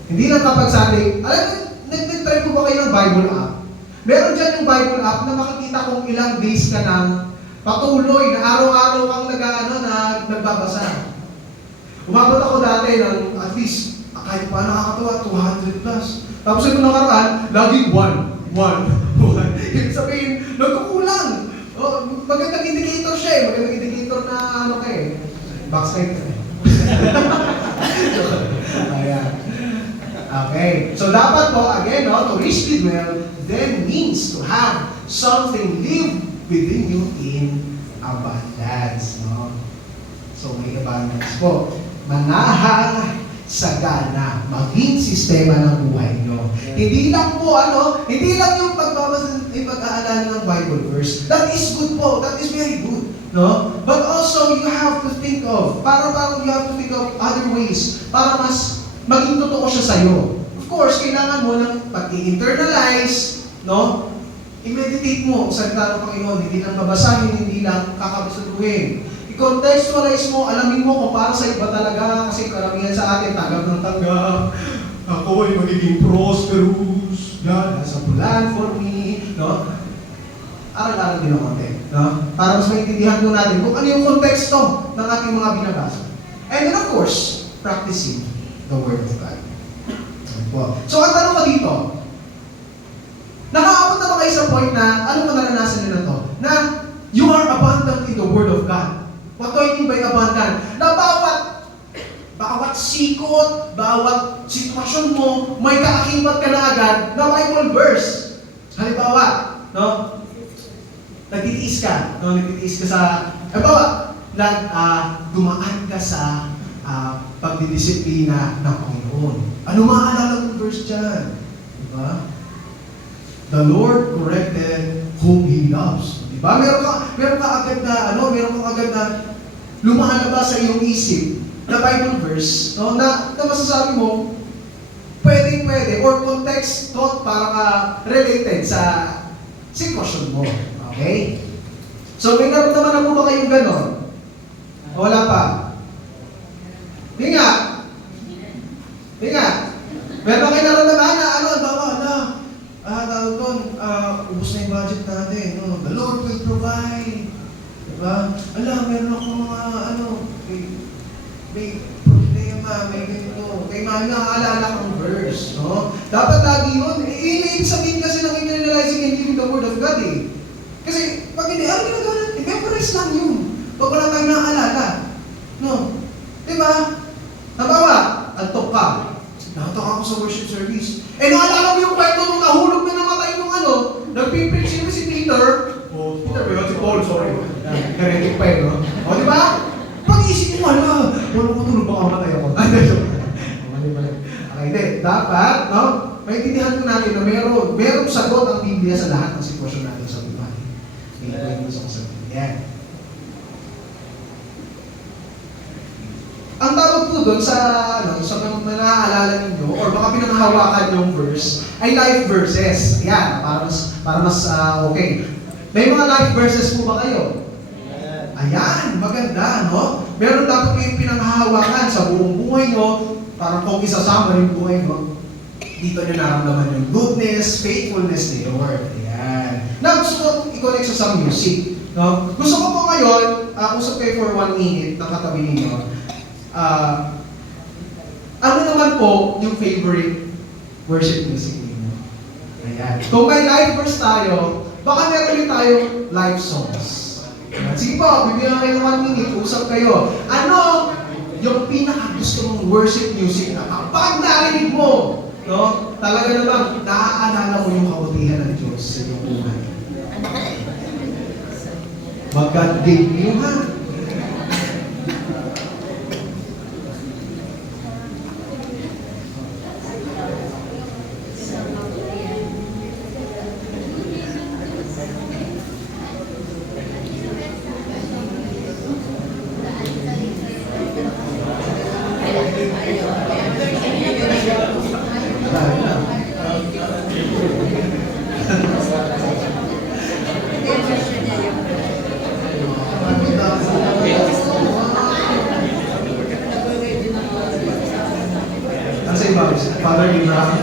Hindi lang kapag Sunday, alam mo, nag-try po ba kayo ng Bible app? Meron dyan yung Bible app na makikita kung ilang days ka nang patuloy, na araw-araw kang nagbabasa. Umabot ako dati ng at least, kahit pa nakakatawa, 200 plus. Tapos yung nakaraan, laging 1. Ibig sabihin, nagkukulang. Oh, magandang indicator siya eh. Magandang indicator na backslide ka eh. Ayan. Okay. So dapat po, again, to richly dwell, then means to have something live within you in abundance. No? So may abundance po. Manahang sagana, maging sistema ng buhay nyo. Hindi lang po, hindi lang yung pag-aalala ng Bible verse. That is good po. That is very good. No? But also, you have to think of, you have to think of other ways para mas maging totoo siya sa'yo. Of course, kailangan mo ng pag-internalize, no? I-meditate mo sa salita ng Panginoon, hindi lang babasahin, hindi lang kakabisuduhin. I-contextualize mo, alamin mo kung para sa iba talaga, kasi karamihan sa atin, tanggap ng tanggap. Ako ay magiging prosperous. God has a plan for me. No? Aral-aral din ang konti. No? Para mas maintindihan mo natin kung ano yung konteksto ng ating mga binabasa. And then of course, practicing the Word of God. So ang tanong ko dito, nakaabot na ba kayo sa point na, ano mo naranasan nyo na to? Na you are abundant in the Word of God. What do I mean by abundant? Na bawat sikot, bawat sitwasyon mo, may kaakibat ka na agad na Bible verse. Halimbawa, nagtitiis ka sa, dumaan ka sa pagdidisiplina ng Panginoon. Ano maaalala mong verse dyan? Diba? The Lord corrected whom He loves. Diba? Meron ka agad na lumalabas sa iyong isip na Bible verse, na masasabi mo, pwede, or context, para ka related sa sitwasyon mo. Okay? So, may naramdaman na po ba kayong ganon? Wala pa? Hinga! Hinga! Meron kayo naramdaman na tawag doon, ubos na yung budget natin. No? The Lord will provide. Diba? Meron ako mga, may problema, may ganito. Kay mga naaalala kang verse. No? Dapat lagi yun. Ibig sabihin kasi ng internalizing and giving the Word of God eh. Kasi, pag hindi, ginagawa natin? Memorize lang yun. Pag wala tayong naaalala. No? Diba? Nabawa, antok ka. Nakatok ako sa worship service. Naalala mo yung kwento nung nahulog na namatay nung nagpipreach yun si Peter. Peter ba yun? Si Paul, sorry. Karetik pa yun, no? O, di ba? Pag-isip mo, walang matulog baka matay ako. Okay, hindi. Dapat, no? Maintindihan ko natin na merong sagot ang Biblia sa lahat ng sitwasyon natin sa buhay. May kwento sa kasabihin. Yan. Ang tawag po doon sa mga naaalala ninyo or baka pinanghahawakan yung verse ay life verses. Ayan, para mas okay. May mga life verses po ba kayo? Ayan, maganda, no? Meron dapat kayong pinanghahawakan sa buong buhay nyo para kung isasama yung buhay nyo, dito nyo naramdaman yung goodness, faithfulness ni Lord. Ayan. Now, gusto ko i-connect sa music. No? Gusto ko po ngayon, usap kayo for 1 minute ng katabi ninyo. Ano naman po yung favorite worship music ninyo? Ayan. Kung may live verse tayo, baka meron din tayong live songs. Ayan. Sige po, bibigyan kayo ng 1 minute, usap kayo. Ano yung pinaka-gusto mong worship music na kapag narinig mo, no, talaga naman, naaalala mo yung kabutihan ng Diyos sa iyong buhay. Mag-God gave you, ha? Father Abraham.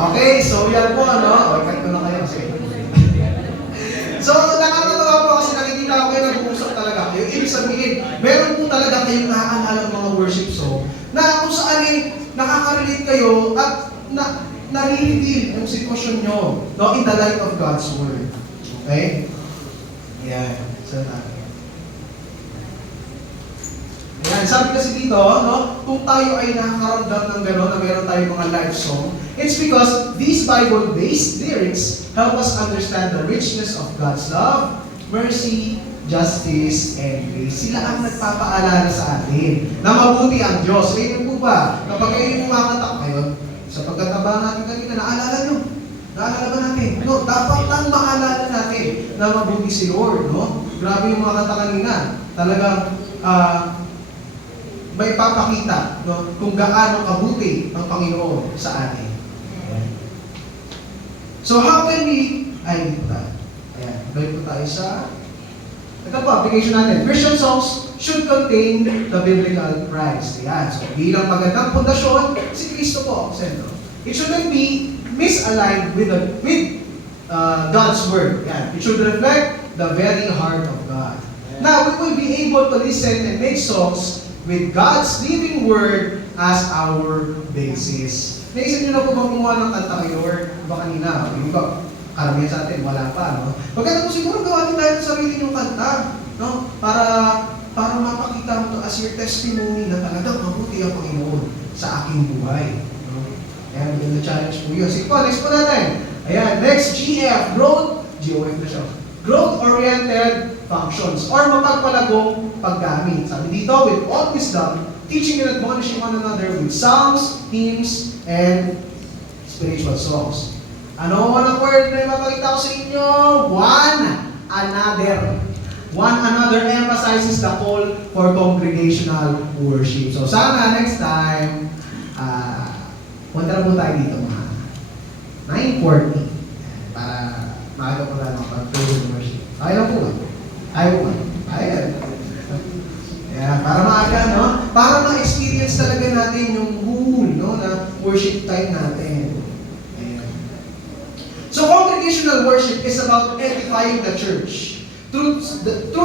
Okay, so yan po, ano? Cut ko na kayo. So, nakakatawa po kasi nakikita ko kayo nag-uusap talaga kayo. Ibig sabihin, meron po talaga kayong naaalala ng mga worship song na kung saan nakaka-relate kayo at nare-reveal yung sitwasyon nyo, no? In the light of God's Word. Okay? Yan. So, yan. Sabi kasi dito, no, kung tayo ay nakakaramdam ng gano'n na meron tayong mga live song, it's because these Bible-based lyrics help us understand the richness of God's love, mercy, justice, and grace. Sila ang nagpapaalala sa atin na mabuti ang Diyos. Ngayon po ba, kapag kayo kumakatak ngayon, sa pagkataba natin kanina, naalala nyo? Naalala ba natin? No, dapat lang maalala natin na mabuti si Lord, no? Grabe yung mga kanta kanina. Talagang may papakita, no, kung gaano kabuti ang Panginoon sa atin. So how can we, dito tayo. Ayan, balik po tayo sa, ito po, application natin. Christian songs should contain the biblical Christ. Ayan, so bilang magandang pundasyon, si Kristo po, sentro. It shouldn't be misaligned with God's Word. Ayan, it should reflect the very heart of God. Now, we will be able to listen and make songs with God's living Word as our basis. Naisip niyo na po bang gumawa ng kanta kay Lord? Diba kanina? Hindi ba? Karamihan sa atin, wala pa, no? Pagkatapos po siguro gawin tayo sa sarili niyong kanta, no? Para mapakita mo to as your testimony na talagang mabuti ang Panginoon sa aking buhay. No? Ayan, yung challenge po yun. Sige po, next po natin. Ayan, next, GF, growth, GOF na siya. Growth-oriented functions or mapagpalagong paggamit. Sabi dito, with all wisdom, teaching and admonishing one another with psalms, hymns, and spiritual songs. Ano ang word na mapakita ko sa inyo? One another. one another emphasizes the call for congregational worship. So sana next time, punta na po tayo dito mga 9:40 para maaga po tayo makapag-praise and worship. Okay lang po ba? Ayaw po ba? Ayaw. Yeah, para maaga, no? Para ma-experience talaga natin yung whole, no, na worship time natin. Ayan. So congregational worship is about edifying the church through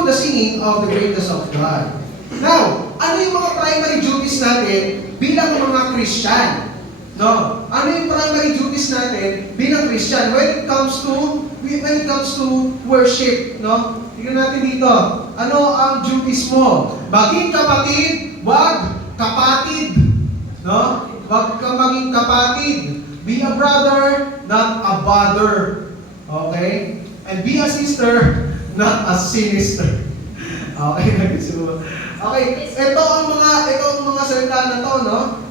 the singing of the greatness of God. Now, ano yung mga primary duties natin bilang mga Christian? No? Ano yung primary duties natin bilang Christian when it comes to worship, no? Tingnan natin dito. Ano ang duties mo? Maging kapatid, wag kapatid. No? Wag ka maging kapatid. Be a brother, not a bother. Okay? And be a sister, not a sinister. Okay, nagsusunod. Okay, ito ang mga salita na to, no?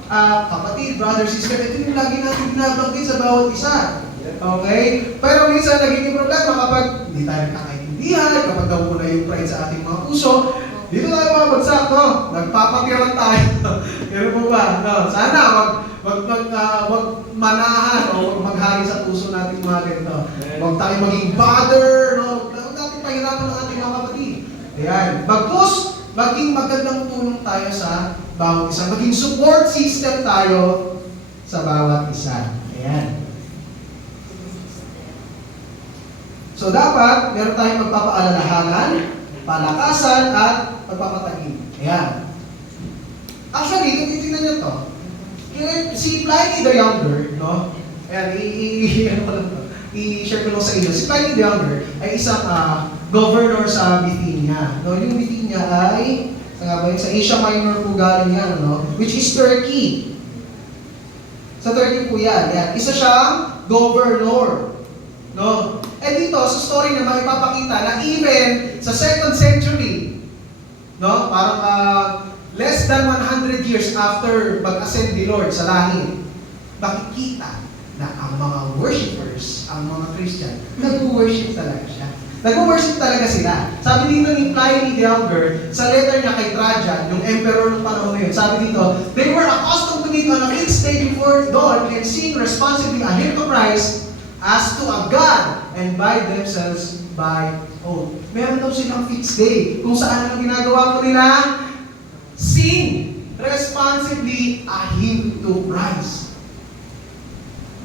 Kapatid, brother, sister, ito yung lagi natin binabanggit sa bawat isa. Okay? Pero minsan nagiging problema kapag hindi tayo nakakaintindihan, kapag nawala yung pride sa ating mga puso, dito tayo mabagsak, no? Nagpapatiran tayo. Pero po ba? No? Sana wag manahan o wag maghari sa puso natin mga ganito. Huwag tayo maging bother, no? Huwag natin pahirapan ng ating mga kapatid. Ayan. Bagkus, maging magandang tulong tayo sa bawat isa. Maging support system tayo sa bawat isa. Ayan. So dapat, meron tayong magpapaalalahanan, palakasan, at pagpapatagin. Ayan. Actually, kung titignan nyo to, si Pliny the Younger, no? Ayan, i-share ko lang sa inyo. Si Pliny the Younger ay isang governor sa Bithynia. No? Yung Bithynia ay, sa Asia Minor po galing yan, no? Which is Turkey. Sa Turkey po yan. Yan. Isa siyang governor. No? Eh dito, sa story na maipapakita na even sa 2nd century, no? Parang less than 100 years after mag-ascend the Lord sa langit, makikita na ang mga worshipers, ang mga Christian, nag-worship talaga siya. Nag-worship talaga sila. Sabi dito ni Pliny the Younger, sa letter niya kay Trajan, yung emperor ng panahon na yun, sabi dito, they were accustomed to meet on a fixed day before dawn and sing responsibly a hymn to Christ as to a God and bind themselves by oath. Meron daw silang fixed day kung saan ang ginagawa po nila, sing responsibly a hymn to Christ.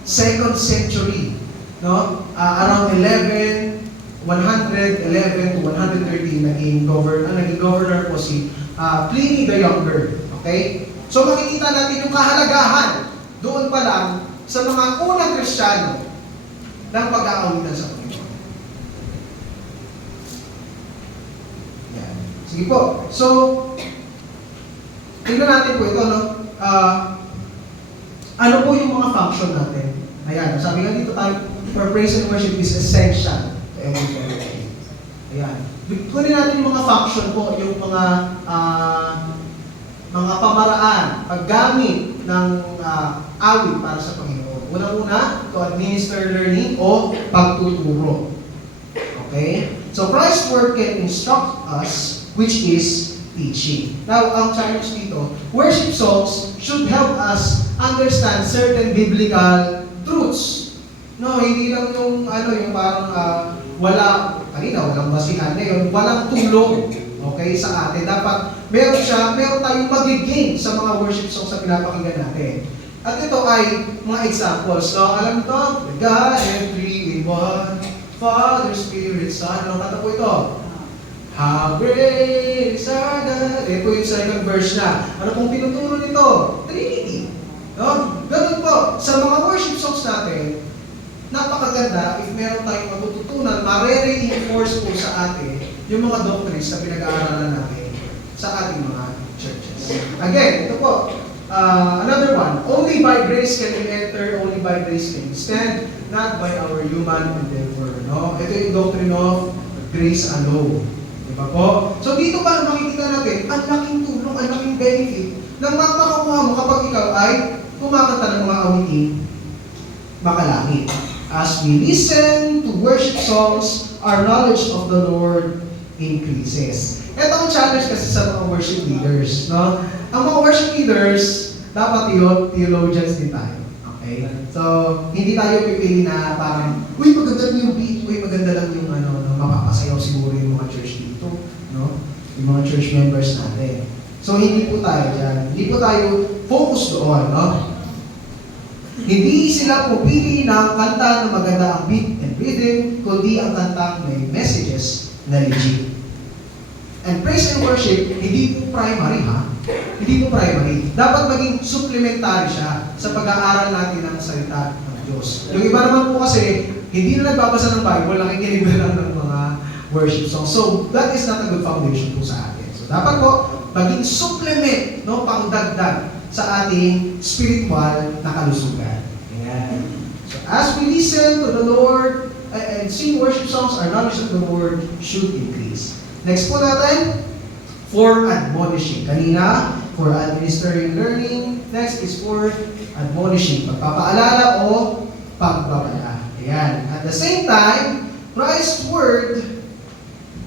2nd century, no? Around 111 to 113 naging governor po si Pliny the Younger. Okay? So makikita natin yung kahalagahan doon pa lang sa mga unang Kristiyano ng pag-aawitan sa Panginoon. Yan. Sige po. So, tingnan natin po ito, no? Ano po yung mga function natin? Ayan, sabi nga dito tayo, for praise and worship is essential to every fellowship. Ayan. Kunin natin yung mga function po, yung mga pamaraan, paggamit ng awit para sa Panginoon. Unang-una, to administer learning o pagtuturo. Okay? So, Christ's word can instruct us, which is teaching. Now, ang challenge dito, worship songs should help us understand certain biblical truths. No, hindi lang yung, yung parang walang basihan na yun, walang tulong, okay, sa atin. Dapat, meron tayong mag-gain sa mga worship songs na pinapakinggan natin. At ito ay mga examples. No? Alam ito, God and three in one, Father, Spirit, Son. Ano kata po ito? How great is our God. Ito yung 2nd verse na. Ano pong pinuturo nito? Trinity. No? Ganun po. Sa mga worship songs natin, napakaganda if meron tayong matututunan, mare-reinforce po sa atin yung mga doctrines na pinag-aaralan natin sa ating mga churches. Again, ito po. Another one, only by grace can we enter, only by grace can we stand, not by our human endeavor. No? Ito yung doctrine of grace alone. Diba po? So dito pa makikita natin, ang laking tulong, ang laking benefit ng makakuha mo kapag ikaw ay kumakanta ng mga awitin makalangit. As we listen to worship songs, our knowledge of the Lord increases. Ito ang challenge kasi sa mga worship leaders, no? Ang mga worship leaders, dapat theologians din tayo. Okay? So, hindi tayo pipili na parang, uy, maganda lang yung beat, uy, maganda lang yung no, mapapasayaw siguro yung mga church dito, no? Yung mga church members natin. So, hindi po tayo dyan. Hindi po tayo focus doon, no? Hindi sila pupili ng kanta na maganda ang beat and rhythm, kundi ang kanta may messages na legit. And praise and worship, hindi po primary, ha? Hindi po primary. Dapat maging supplementary siya sa pag-aaral natin ng salita ng Diyos. Yung iba naman po kasi, hindi na nagbabasa ng Bible, nakikinig na lang ng mga worship songs. So, that is not a good foundation po sa atin. So, dapat po, maging supplement, no, pangdagdag sa ating spiritual na kalusugan. Ayan. So, as we listen to the Lord and sing worship songs, our knowledge of the Lord should increase. Next po natin, for admonishing. Kanina, for administering learning. Next is for admonishing. Pagpapaalala o pagbabala. Ayan. At the same time, Christ's Word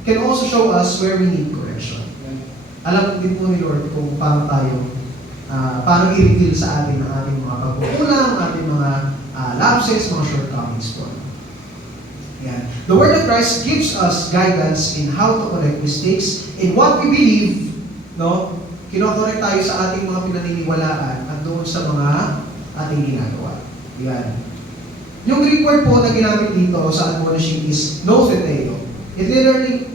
can also show us where we need correction. Alam din po ni Lord kung paano tayo, paano i-reveal sa atin ang ating mga pagkukulang, ating mga lapses, mga shortcomings po. Yan. The Word of Christ gives us guidance in how to correct mistakes in what we believe, no? Kino-correct tayo sa ating mga pinaniniwalaan at doon sa mga ating ginagawa. Yan. Yung Greek word po na ginamit dito sa admonishing is nothetaio. It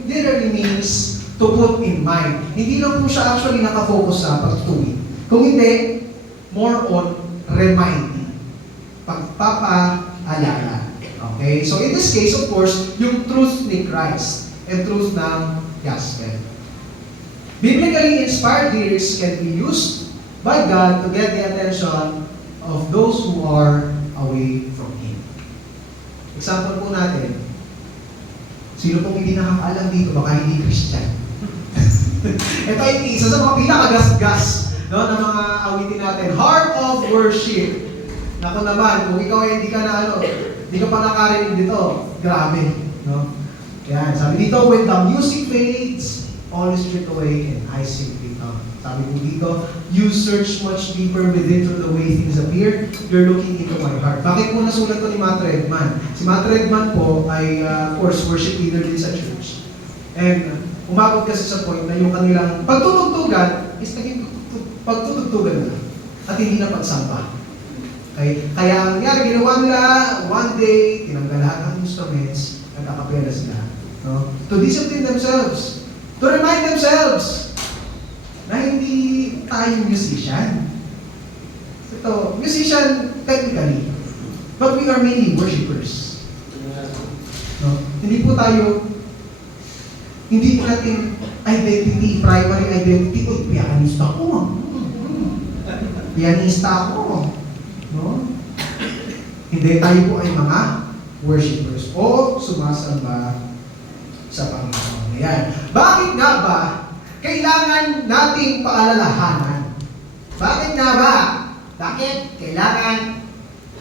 literally means to put in mind. Hindi lang po siya actually nakafocus sa pagtutuwid. Kung hindi, more on reminding. Pagpapaalala. Okay? So in this case, of course, yung truth ni Christ and truth ng gospel. Biblically inspired lyrics can be used by God to get the attention of those who are away from Him. Example po natin, sino pong hindi nakakaalam dito, baka hindi Christian. Ito ay isa sa mga pinakagasgas, no, ng mga awitin natin. Heart of worship. Naku naman, kung ikaw ay hindi ka na hindi ka pa nakarinig dito, grabe. No? Yan, sabi dito, when the music fades, all is stripped away and I simply come. Sabi po dito, you search much deeper within through the way things appear, you're looking into my heart. Bakit po nasulat ko ni Matt Redman? Si Matt Redman po ay, of course, worship leader din sa church. And umabot kasi sa point na yung kanilang pagtutugtugan is naging pagtutugtugan na at hindi na pagsamba. Okay? Kaya ang nangyari, ginawa nila, one day, tinanggal lahat ng instruments, nagkakapera sila. No? To discipline themselves. To remind themselves na hindi tayo musician. Ito, musician technically, but we are mainly worshipers. No? Hindi po tayo, hindi natin identity, primary identity, o pianista ko. Pianista ako. No? Hindi, tayo po ay mga worshipers o sumasamba sa Panginoon. Ayan. Bakit nga ba kailangan nating paalalahanan? Bakit nga ba? Bakit kailangan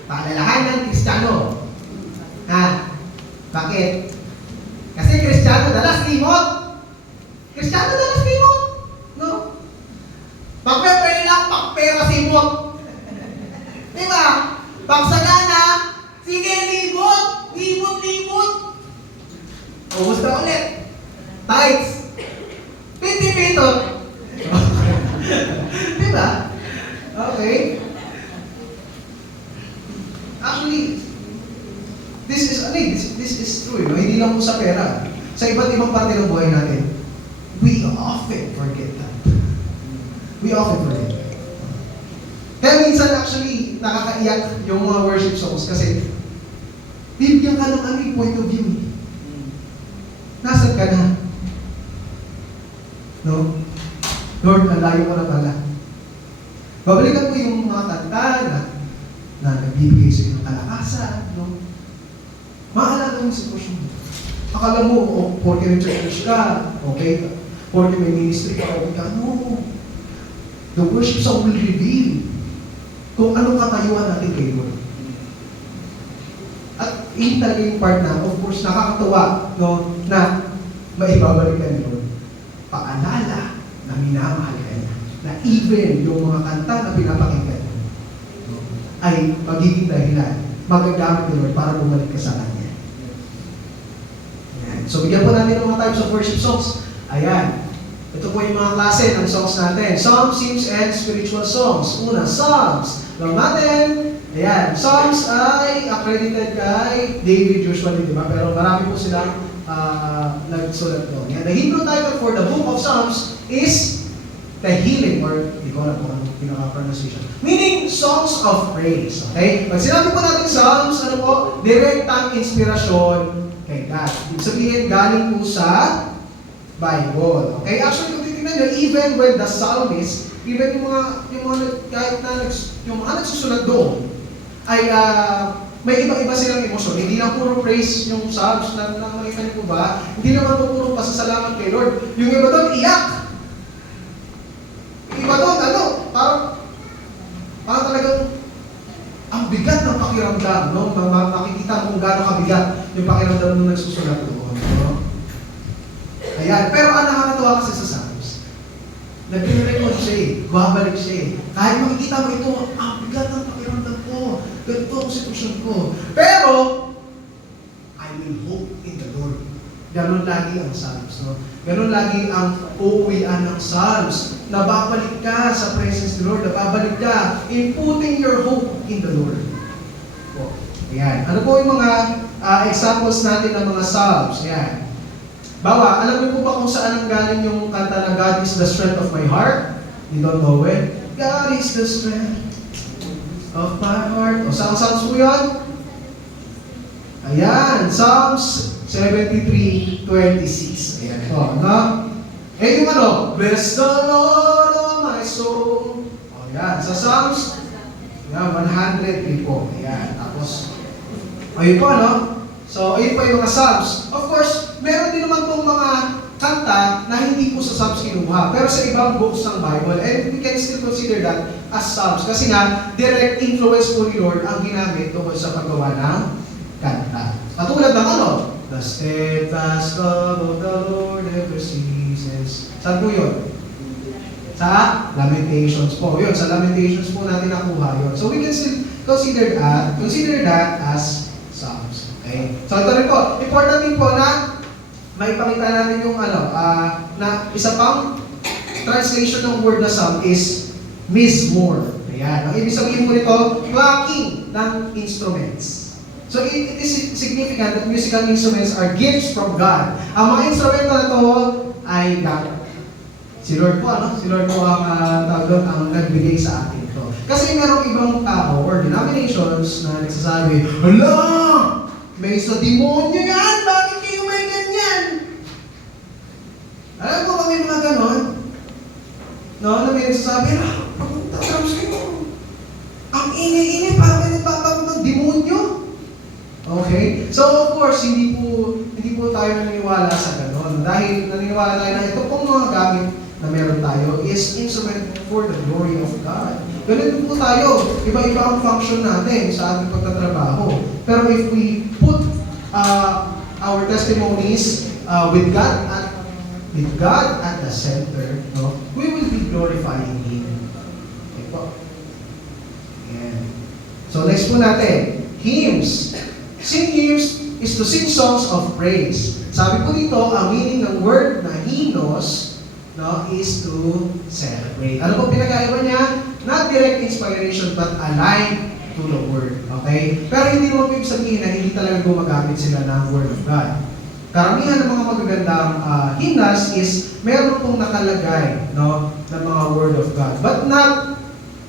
paalalahanan ng Kristiyano? Bakit? Kasi Kristiyano dalas limot. Kristiyano dalas limot. No? Pagpepere lang, pagpera simot. Diba? Pagsagana, sige, libot! Libot, libot! Ubus na ulit. Tights. Piti-pitot. Diba? Okay. Actually, this is true. No? Hindi lang po sa pera. Sa iba't ibang parte ng buhay natin, we often forget that. We often forget that. Kaya minsan actually, nakakaiyak yung mga worship songs kasi bibigyan ka ng point of view. Nasaan ka na? No? Lord, nalayo ko na pala. Babalikan mo yung mga kanta na nagbibigay sa iyo ng kalakasan. No? Maalala mo yung sitwasyon mo. Akala mo, porque may church ka, okay? Porque may ministry ka, okay ka. No. The worship song will reveal kung anong katayuan natin kay Lord. At yun talaga yung part na, of course, nakakatawa, no, na maibabalik ka niyo, paalala na minamahal ka niya. Na even yung mga kanta na pinapakinggan niyo ay magiging dahilan, magagamit ni Lord para bumalik ka sa Kanya. Ayan. So, bigyan po natin ng mga types of worship songs. Ayan. Ito po yung mga klase ng songs natin. Psalms, hymns, and spiritual songs. Una, Psalms. Lang natin. Ayan. Psalms ay accredited kay David usually, di ba? Pero marami po silang nagsulat doon. The Hebrew title for the book of Psalms is Tehillim, or hindi ko alam kung anong pinaka-pronunciation. Meaning, songs of praise. Okay? Pag sinabi po natin Psalms, ano po? Direktang inspirasyon kay God. Ibig sabihin, galing po sa Bible. Okay? Actually, kung titignan nyo, even when the psalmist, even yung mga kahit na yung mga nagsusulat doon, ay may iba-iba silang emosyon. Hindi lang puro praise yung Psalms na nakikita niyo po ba? Hindi naman po puro pasasalamat kay Lord. Yung iba doon, iyak. Iba doon, parang talagang ang bigat ng pakiramdam, no? Makikita kung gaano kabigat yung pakiramdam nung nagsusulat doon, no? Ayan, pero ang nakakatawa kasi sa Psalms, nag-record siya eh, babalik siya eh. Kahit makikita mo ito, ang bigat ng pakiramdam ko, ganito ang sitwasyon ko. Pero, I will hope in the Lord. Ganon lagi ang Psalms, no? Ganon lagi ang uuwian ng Psalms. Nababalik ka sa presence ni Lord, nababalik ka in putting your hope in the Lord. O, ayan. Ano po yung mga examples natin ng mga Psalms? Ayan. Bawa, alam niyo po ba kung saan ang galing yung kanta na God is the strength of my heart? You don't know it? God is the strength of my heart. O, saan Psalms po yun? Ayan, Psalms 73:26. Ayan po, no? Eh yung ano, bless the Lord, oh my soul. O yan, sa Psalms, yan, 100 po. Ayan, tapos, ayun po, no? So, ayun po yung mga Psalms. Of course, meron din naman pong mga kanta na hindi po sa Psalms kinuha, pero sa ibang books ng Bible, and we can still consider that as Psalms. Kasi nga, direct influence po ni Lord ang ginamit tungkol sa paggawa ng kanta. Katulad ng ano? The steadfast love of the Lord never ceases. Saan po yun? Sa Lamentations po. Yun, sa Lamentations po natin nakuha yun. So we can still consider that as Psalms. Okay? So ito rin po. Important din po na maipakita natin yung na isa pang translation ng word na Psalm is mizmor. Ayan. Ang ibig sabihin po nito, plucking ng instruments. So it is significant that musical instruments are gifts from God. Ang mga instrumento na ito ay God. Si Lord po, ano? Si Lord po ang nagbigay sa atin ito. Kasi merong ibang tao or denominations na nagsasabi, hala! May sa demonyo yan! Bakit kayo may ganyan? Alam po kami mga ganon? No? Na may nagsasabi, pag-drums kayo. Ang ingay-ingay, parang may nagpapagod ng demonyo. Okay? So of course, hindi po tayo naniniwala sa ganon. Dahil naniniwala tayo na ito pong mga gamit na meron tayo is instrument for the glory of God. Ganun po tayo. Iba-iba ang function natin sa ating pagtatrabaho. Pero if we put our testimonies with God at the center, no, we will be glorifying Him. Okay po. Ayan. So next po natin, hymns. Sing hymns is to sing songs of praise. Sabi po dito, ang meaning ng word na hymnos, no, is to celebrate. Ano po pinag-aiba niya? Not direct inspiration, but aligned to the word. Okay? Pero hindi naman ibig sabihin na hindi talaga gumagamit sila ng word of God. Karamihan ng mga magagandang hymns is meron pong nakalagay, no, ng mga word of God. But not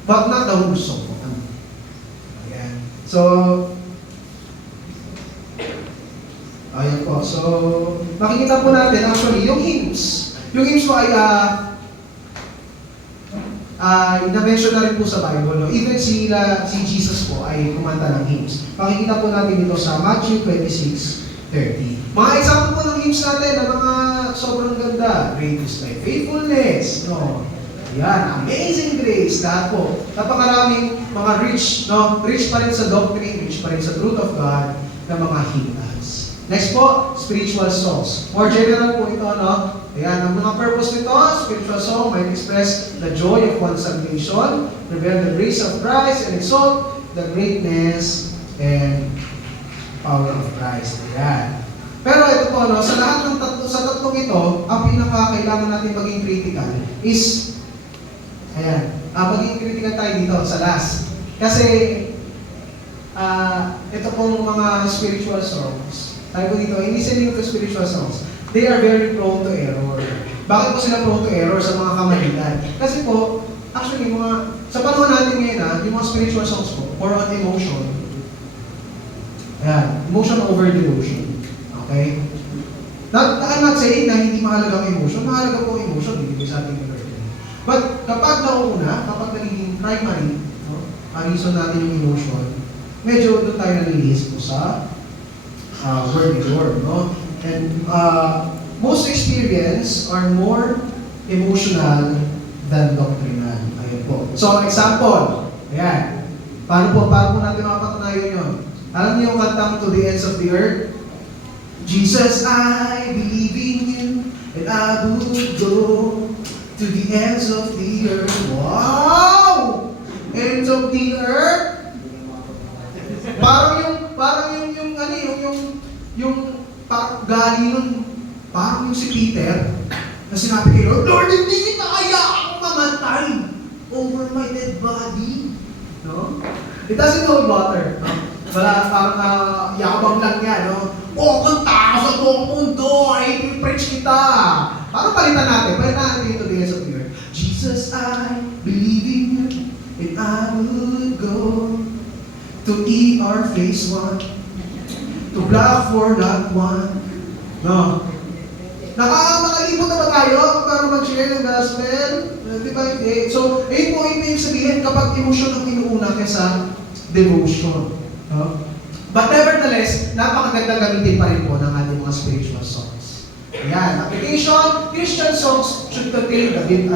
the whole song. Ayan. So, ayan po. So, makikita po natin actually yung hymns. Yung hymns po ay na-mention na rin po sa Bible. No? Even si Jesus po ay kumanta ng hymns. Makikita po natin dito sa Matthew 26:30. Mga example po ng hymns natin na mga sobrang ganda. Great is thy faithfulness. No? Yan, Amazing Grace. Lahat po. Napakaraming mga rich, no? Rich pa rin sa doctrine, rich pa rin sa truth of God na mga hymns. Next po, spiritual songs. More general po ito, no? Ayan, ang mga purpose nito, spiritual song might express the joy of one's salvation, reveal the grace of Christ, and exalt the greatness and power of Christ. Ayan. Pero ito po, no, sa lahat ng tatlong ito, ang pinaka-kailangan natin maging critical is, ayan, maging critical tayo dito sa last. Kasi, ito pong mga spiritual songs, tayo po dito, in listening to spiritual songs, they are very prone to error. Bakit po sila prone to error sa mga kamalian? Kasi po, actually, sa panahon natin ngayon, yung mga spiritual songs po, more on emotion. Ayan, emotion over devotion. Okay? I'm not saying na hindi mahalaga ang emotion. Mahalaga po ang emotion, hindi sa ating Lord. But kapag nauna, kapag naging primary, no, ang reason natin yung emotion, medyo doon tayo nalilihis po sa word of Lord, no? And most experience are more emotional than doctrinal. Ayun po. So, example, ayan. Paano po natin mapatunayan yun? Alam niyo yung kantang To the Ends of the Earth? Jesus, I believe in you, and I would go to the ends of the earth. Wow! Ends of the earth? Parang gali nun, parang yung si Peter, na sinabi kay Lord, Lord, hindi kita kaya akong mamatay over my dead body. No? It doesn't hold water. No? Wala, parang yakabang lang yan, no? Kanta ako sa buong mundo, ay preach kita. Parang palitan natin ito din sa prayer. Jesus, I believe in you, and I would go to eat our face one, to block for that one. No? Nakakalibot na ba tayo para mag-share ng gospel? Di ba? So, ayun po yung sabihin kapag emotion ang inuuna kaysa devotion. No? But nevertheless, napakagandang gamitin pa rin po ng ating mga spiritual songs. Ayan, application, Christian songs should contain the dito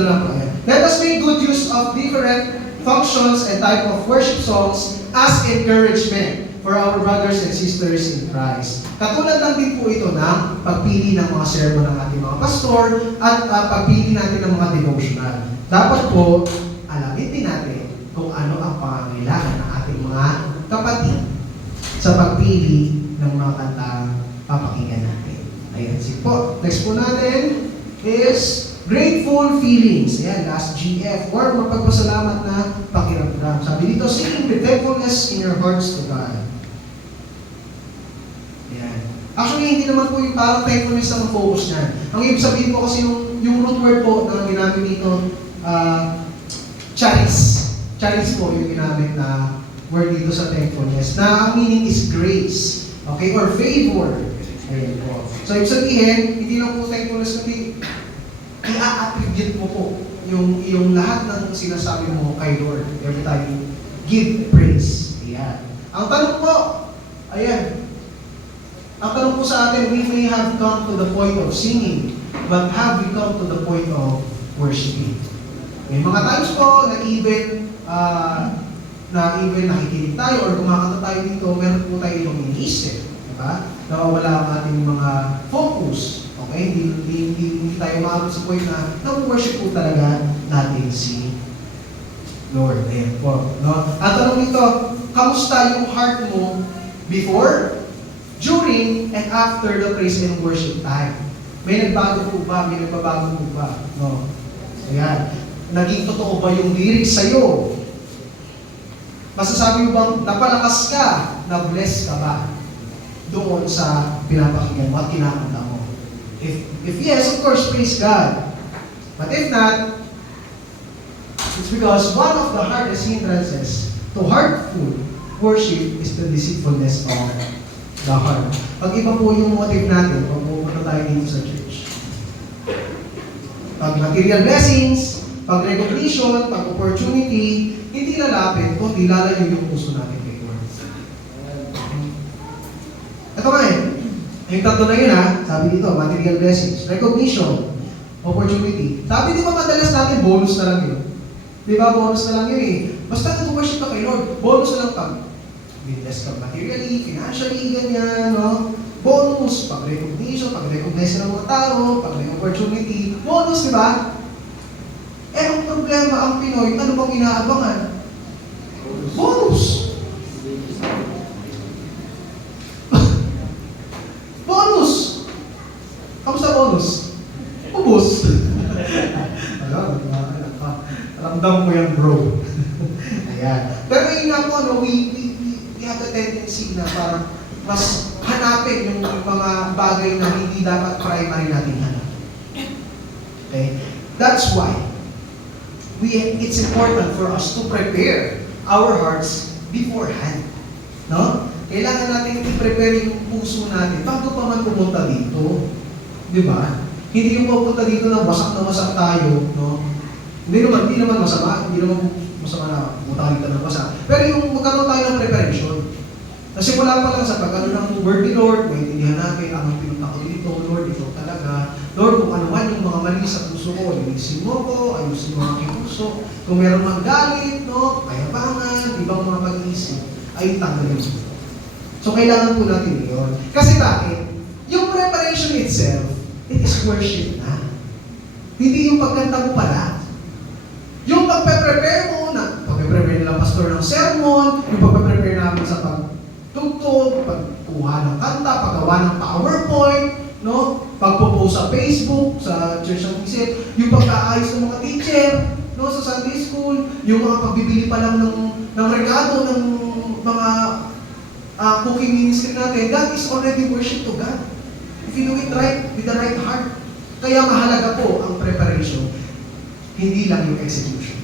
na lang po. Ayan. Let us make good use of different functions and type of worship songs as encouragement for our brothers and sisters in Christ. Katulad lang din po ito ng pagpili ng mga sermon ng ating mga pastor at pagpili natin ng mga devotional. Dapat po, alamin din natin kung ano ang pangangailangan ng ating mga kapatid sa pagpili ng mga kanta papakinggan natin. Ayan, sige po. Next po natin is grateful feelings. Ayan, last GF. Or mapagpasalamat na pakiramdam. Sabi dito, sing with thankfulness in your hearts to God. Ayan. Actually, hindi naman po yung parang thankfulness ang focus niyan. Ang ibig sabihin po kasi yung root word po na ginamit dito, charis. Charis po yung ginamit na word dito sa thankfulness. Na ang meaning is grace. Okay? Or favor. Ayan po. So, ibig sabihin, hindi lang po thankfulness, kundi i-attribute mo po yung lahat ng sinasabi mo kay Lord every time you give praise. Ayan. Ang tanong po, ayan. Ang tanong po sa atin, we may have come to the point of singing, but have we come to the point of worshiping? May mga times po na even nakikinig tayo or kumakanta tayo dito, meron po tayo ibang iniisip. Diba? Nawawala ang ating mga focus. Okay? Hindi tayo maabot sa point na na-worship po talaga natin si Lord. Ayan po. No? At tanong nito, kamusta yung heart mo before, during, and after the praise and worship time? May nagbago po ba? May nagbabago po ba? No? Ayan. Naging totoo ba yung lyrics sa'yo? Masasabi mo bang napalakas ka, na-bless ka ba doon sa pinapakinggan mo at kinakanta mo? If yes, of course, praise God. But if not, it's because one of the hardest hindrances to heartful worship is the deceitfulness of the heart. Pag iba po yung motive natin, pag pupunta tayo dito sa church. Pag material blessings, pag recognition, pag opportunity, hindi lalapit, kundi lalayo yung puso natin kay Lord. Ito nga yung tatlo na yun sabi dito, material blessings, recognition, opportunity. Sabi di ba madalas natin, bonus na lang yun. Di ba, bonus na lang yun Basta nag-worship ka kay Lord, bonus na lang pag Bless ka materially, financially, ganyan, no? Bonus, pag-recognition, pag-recognize ng mga tao, pag-opportunity, bonus, di ba? Eh, ang problema, ang Pinoy, ano bang inaabangan? Bonus! Bonus! Kamusta bonus? Ubus! Ramdam mo yan, bro. Ayan. Pero yun nga po, no, we have a tendency na parang mas hanapin yung mga bagay na hindi dapat primary natin hanap. Okay? That's why it's important for us to prepare our hearts beforehand. No? Kailangan natin i-prepare yung puso natin bago pa man pumunta dito. Di ba? Hindi yung pupunta dito na wasak tayo, no? Hindi naman masama na pumunta dito ng wasak. Pero yung magkaroon tayo ng preparation. Kasi wala pa lang sa pag-ano ng word ni Lord, maintindihan natin, ang pinunta ko dito, Lord, ito talaga. Lord, kung ano man yung mga mali sa puso ko, linisin mo ko, ayusin mo ang aking puso. Kung meron mang galit, no, kayabangan, ibang mga pag-iisip, ay tanggalin mo. So, kailangan po natin yun. Kasi bakit? Yung preparation itself, it is worship na. Hindi yung pagkanta mo pala. Yung pagpe-prepare mo na, pagpe-prepare nila pastor ng sermon, yung pagpe-prepare namin sa pagtugtog, pagkuha ng kanta, paggawa ng PowerPoint, no? Pagpo-post sa Facebook, sa Church ng Isip, yung pagkaayos ng mga teacher, no, sa Sunday School, yung mga pagbibili pa lang ng regalo ng mga cooking ministry natin, that is already worship to God. If you do it right, with the right heart. Kaya mahalaga po ang preparation, hindi lang yung execution.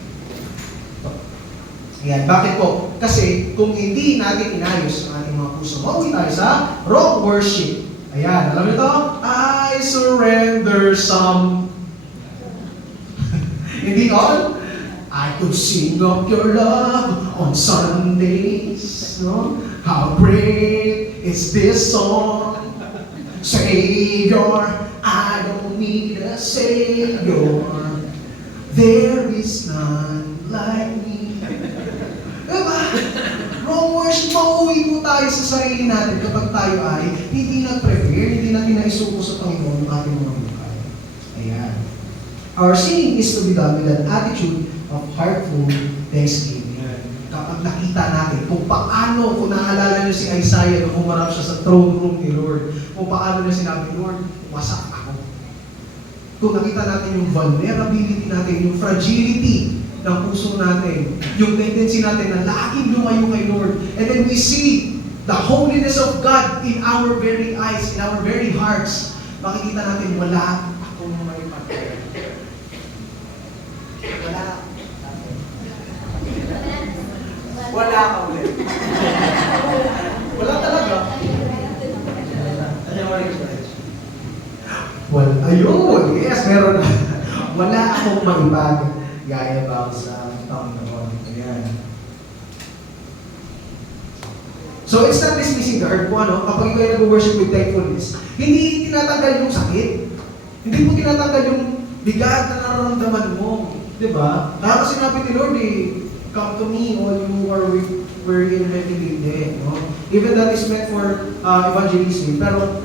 Ayan, bakit po? Kasi kung hindi natin inayos ang ating mga puso, mauwi tayo sa wrong worship. Ayan, alam niyo to? I surrender some. Hindi all? I could sing of your love on Sundays. No? How great is this song? Savior, I don't need a Savior. There is none like me. Diba? Wrong worship, mauwi po tayo sa sarili natin kapag tayo ay hindi nag-prepare, hindi natin naisuko sa Panginoon ang ating mga buhay. Ayan. Our singing is to be done with an attitude of heartful thanksgiving. Kapag nakita natin kung paano, kung naalala niyo si Isaiah nung humarap siya sa throne room ni Lord, kung paano niya sinabi, Lord, wasak ako. Kung nakita natin yung vulnerability natin, yung fragility ng puso natin, yung tendency natin na laging lumayo kay Lord, and then we see the holiness of God in our very eyes, in our very hearts, makikita natin wala akong may pag-pray. Wala ka ulit. Wala talaga. Well, ayun, yes, meron. Wala akong maibag gaya ba sa Panginoon. Ayan. So, it's not dismissing the hurt po, ano? Kapag ikaw ay nag-worship with thankfulness, hindi tinatanggal yung sakit. Hindi mo tinatanggal yung bigat na nararamdaman mo. Diba? Kaya kasi sinabi ni Lord, come to me, all you who are weary and heavy laden. No? Even that is meant for evangelism. Pero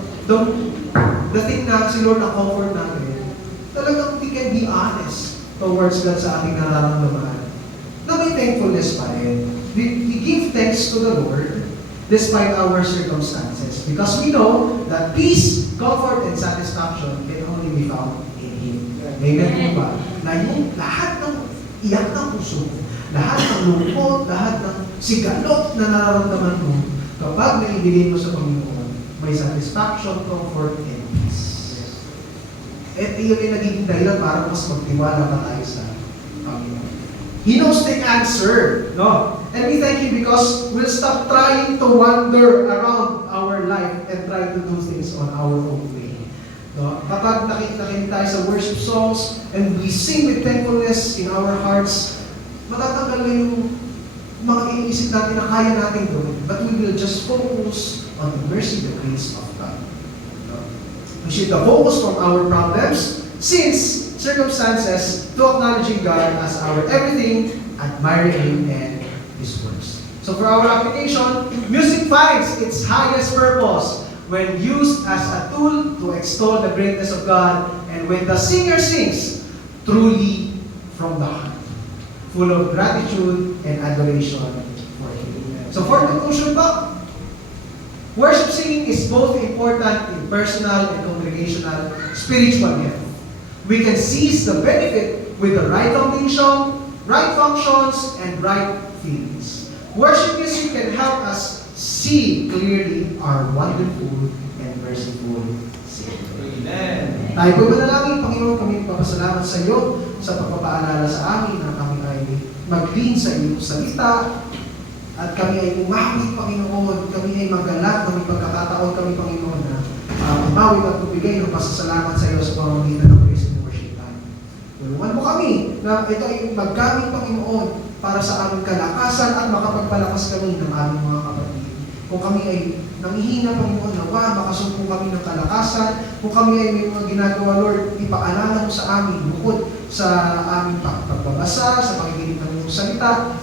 the thing na si Lord na comfort natin, talagang we can be honest towards God sa ating nararamdaman. Na may thankfulness pa rin. We give thanks to the Lord despite our circumstances. Because we know that peace, comfort, and satisfaction can only be found in Him. Amen po ba? Na yung lahat ng iyak ng puso, lahat ng lungkot, lahat ng sigalot na nararamdaman mo, kapag naibigay mo sa Panginoon, may satisfaction, comfort, and peace. At iyon ay nagiging dahilan para mas magtiwala pa tayo sa Panginoon. He knows the answer, no? And we thank Him because we'll stop trying to wander around our life and try to do things on our own way. No? Kapag nakikinig tayo sa worship songs and we sing with thankfulness in our hearts, matatanggal na yung mga iniisip natin na kaya natin gawin. But we will just focus on the mercy, the grace of God. We should focus from our problems, sins, circumstances, to acknowledging God as our everything, admiring Him and His works. So for our application, music finds its highest purpose when used as a tool to extol the greatness of God, and when the singer sings truly from the heart, full of gratitude and adoration for Him. So for conclusion po, worship singing is both important in personal and congregational spiritual health. We can seize the benefit with the right foundation, right functions, and right feelings. Worship music can help us see clearly our wonderful and merciful Savior. Amen. Tayo po manalangin, Panginoon, kami papasalamat sa iyo sa pagpapaalala sa amin na kami ay mag-lean sa iyong salita at kami ay umawi, Panginoon, kami ay magalak, kami pagkakataon kami, Panginoon, na umawit at bumigay ng pasasalamat sa iyo sa pamamagitan ng praise and worship time. Tulungan mo kami na ito ay maggamit, Panginoon, para sa aming kalakasan at makapagpalakas kami ng aming mga kapatid. Kung kami ay nanghihina, Panginoon, nawa, makasumpo kami ng kalakasan. Kung kami ay may mga ginagawa, Lord, ipaalala mo sa amin, bukod sa aming pagbabasa, sa pakikinig ng iyong salita,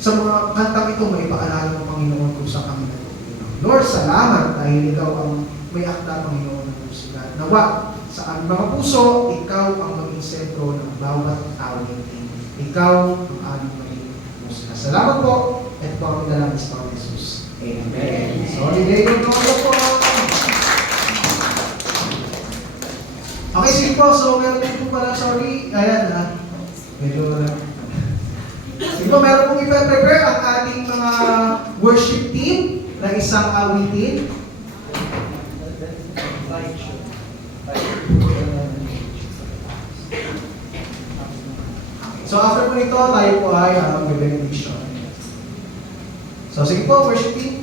sa mga kantang ito, may ipaalala mo, Panginoon, kung saan kami natutunan. Lord, salamat dahil ikaw ang may akda, Panginoon, ng musika. Nawa, sa aming mga puso, ikaw ang maging sentro ng bawat awit. Ikaw ang aming maging musika. Salamat po, at po ang dalangin sa Panginoon Jesus. Amen. Sorry, David, po. Okay, sige po. So, meron po pala, sorry. Ayan, ha. Medyo, sige po, meron pong ipe-prepare ang ating mga worship team na isang awitin. So, after po nito, tayo po ay benediction. So, sige po, worship team.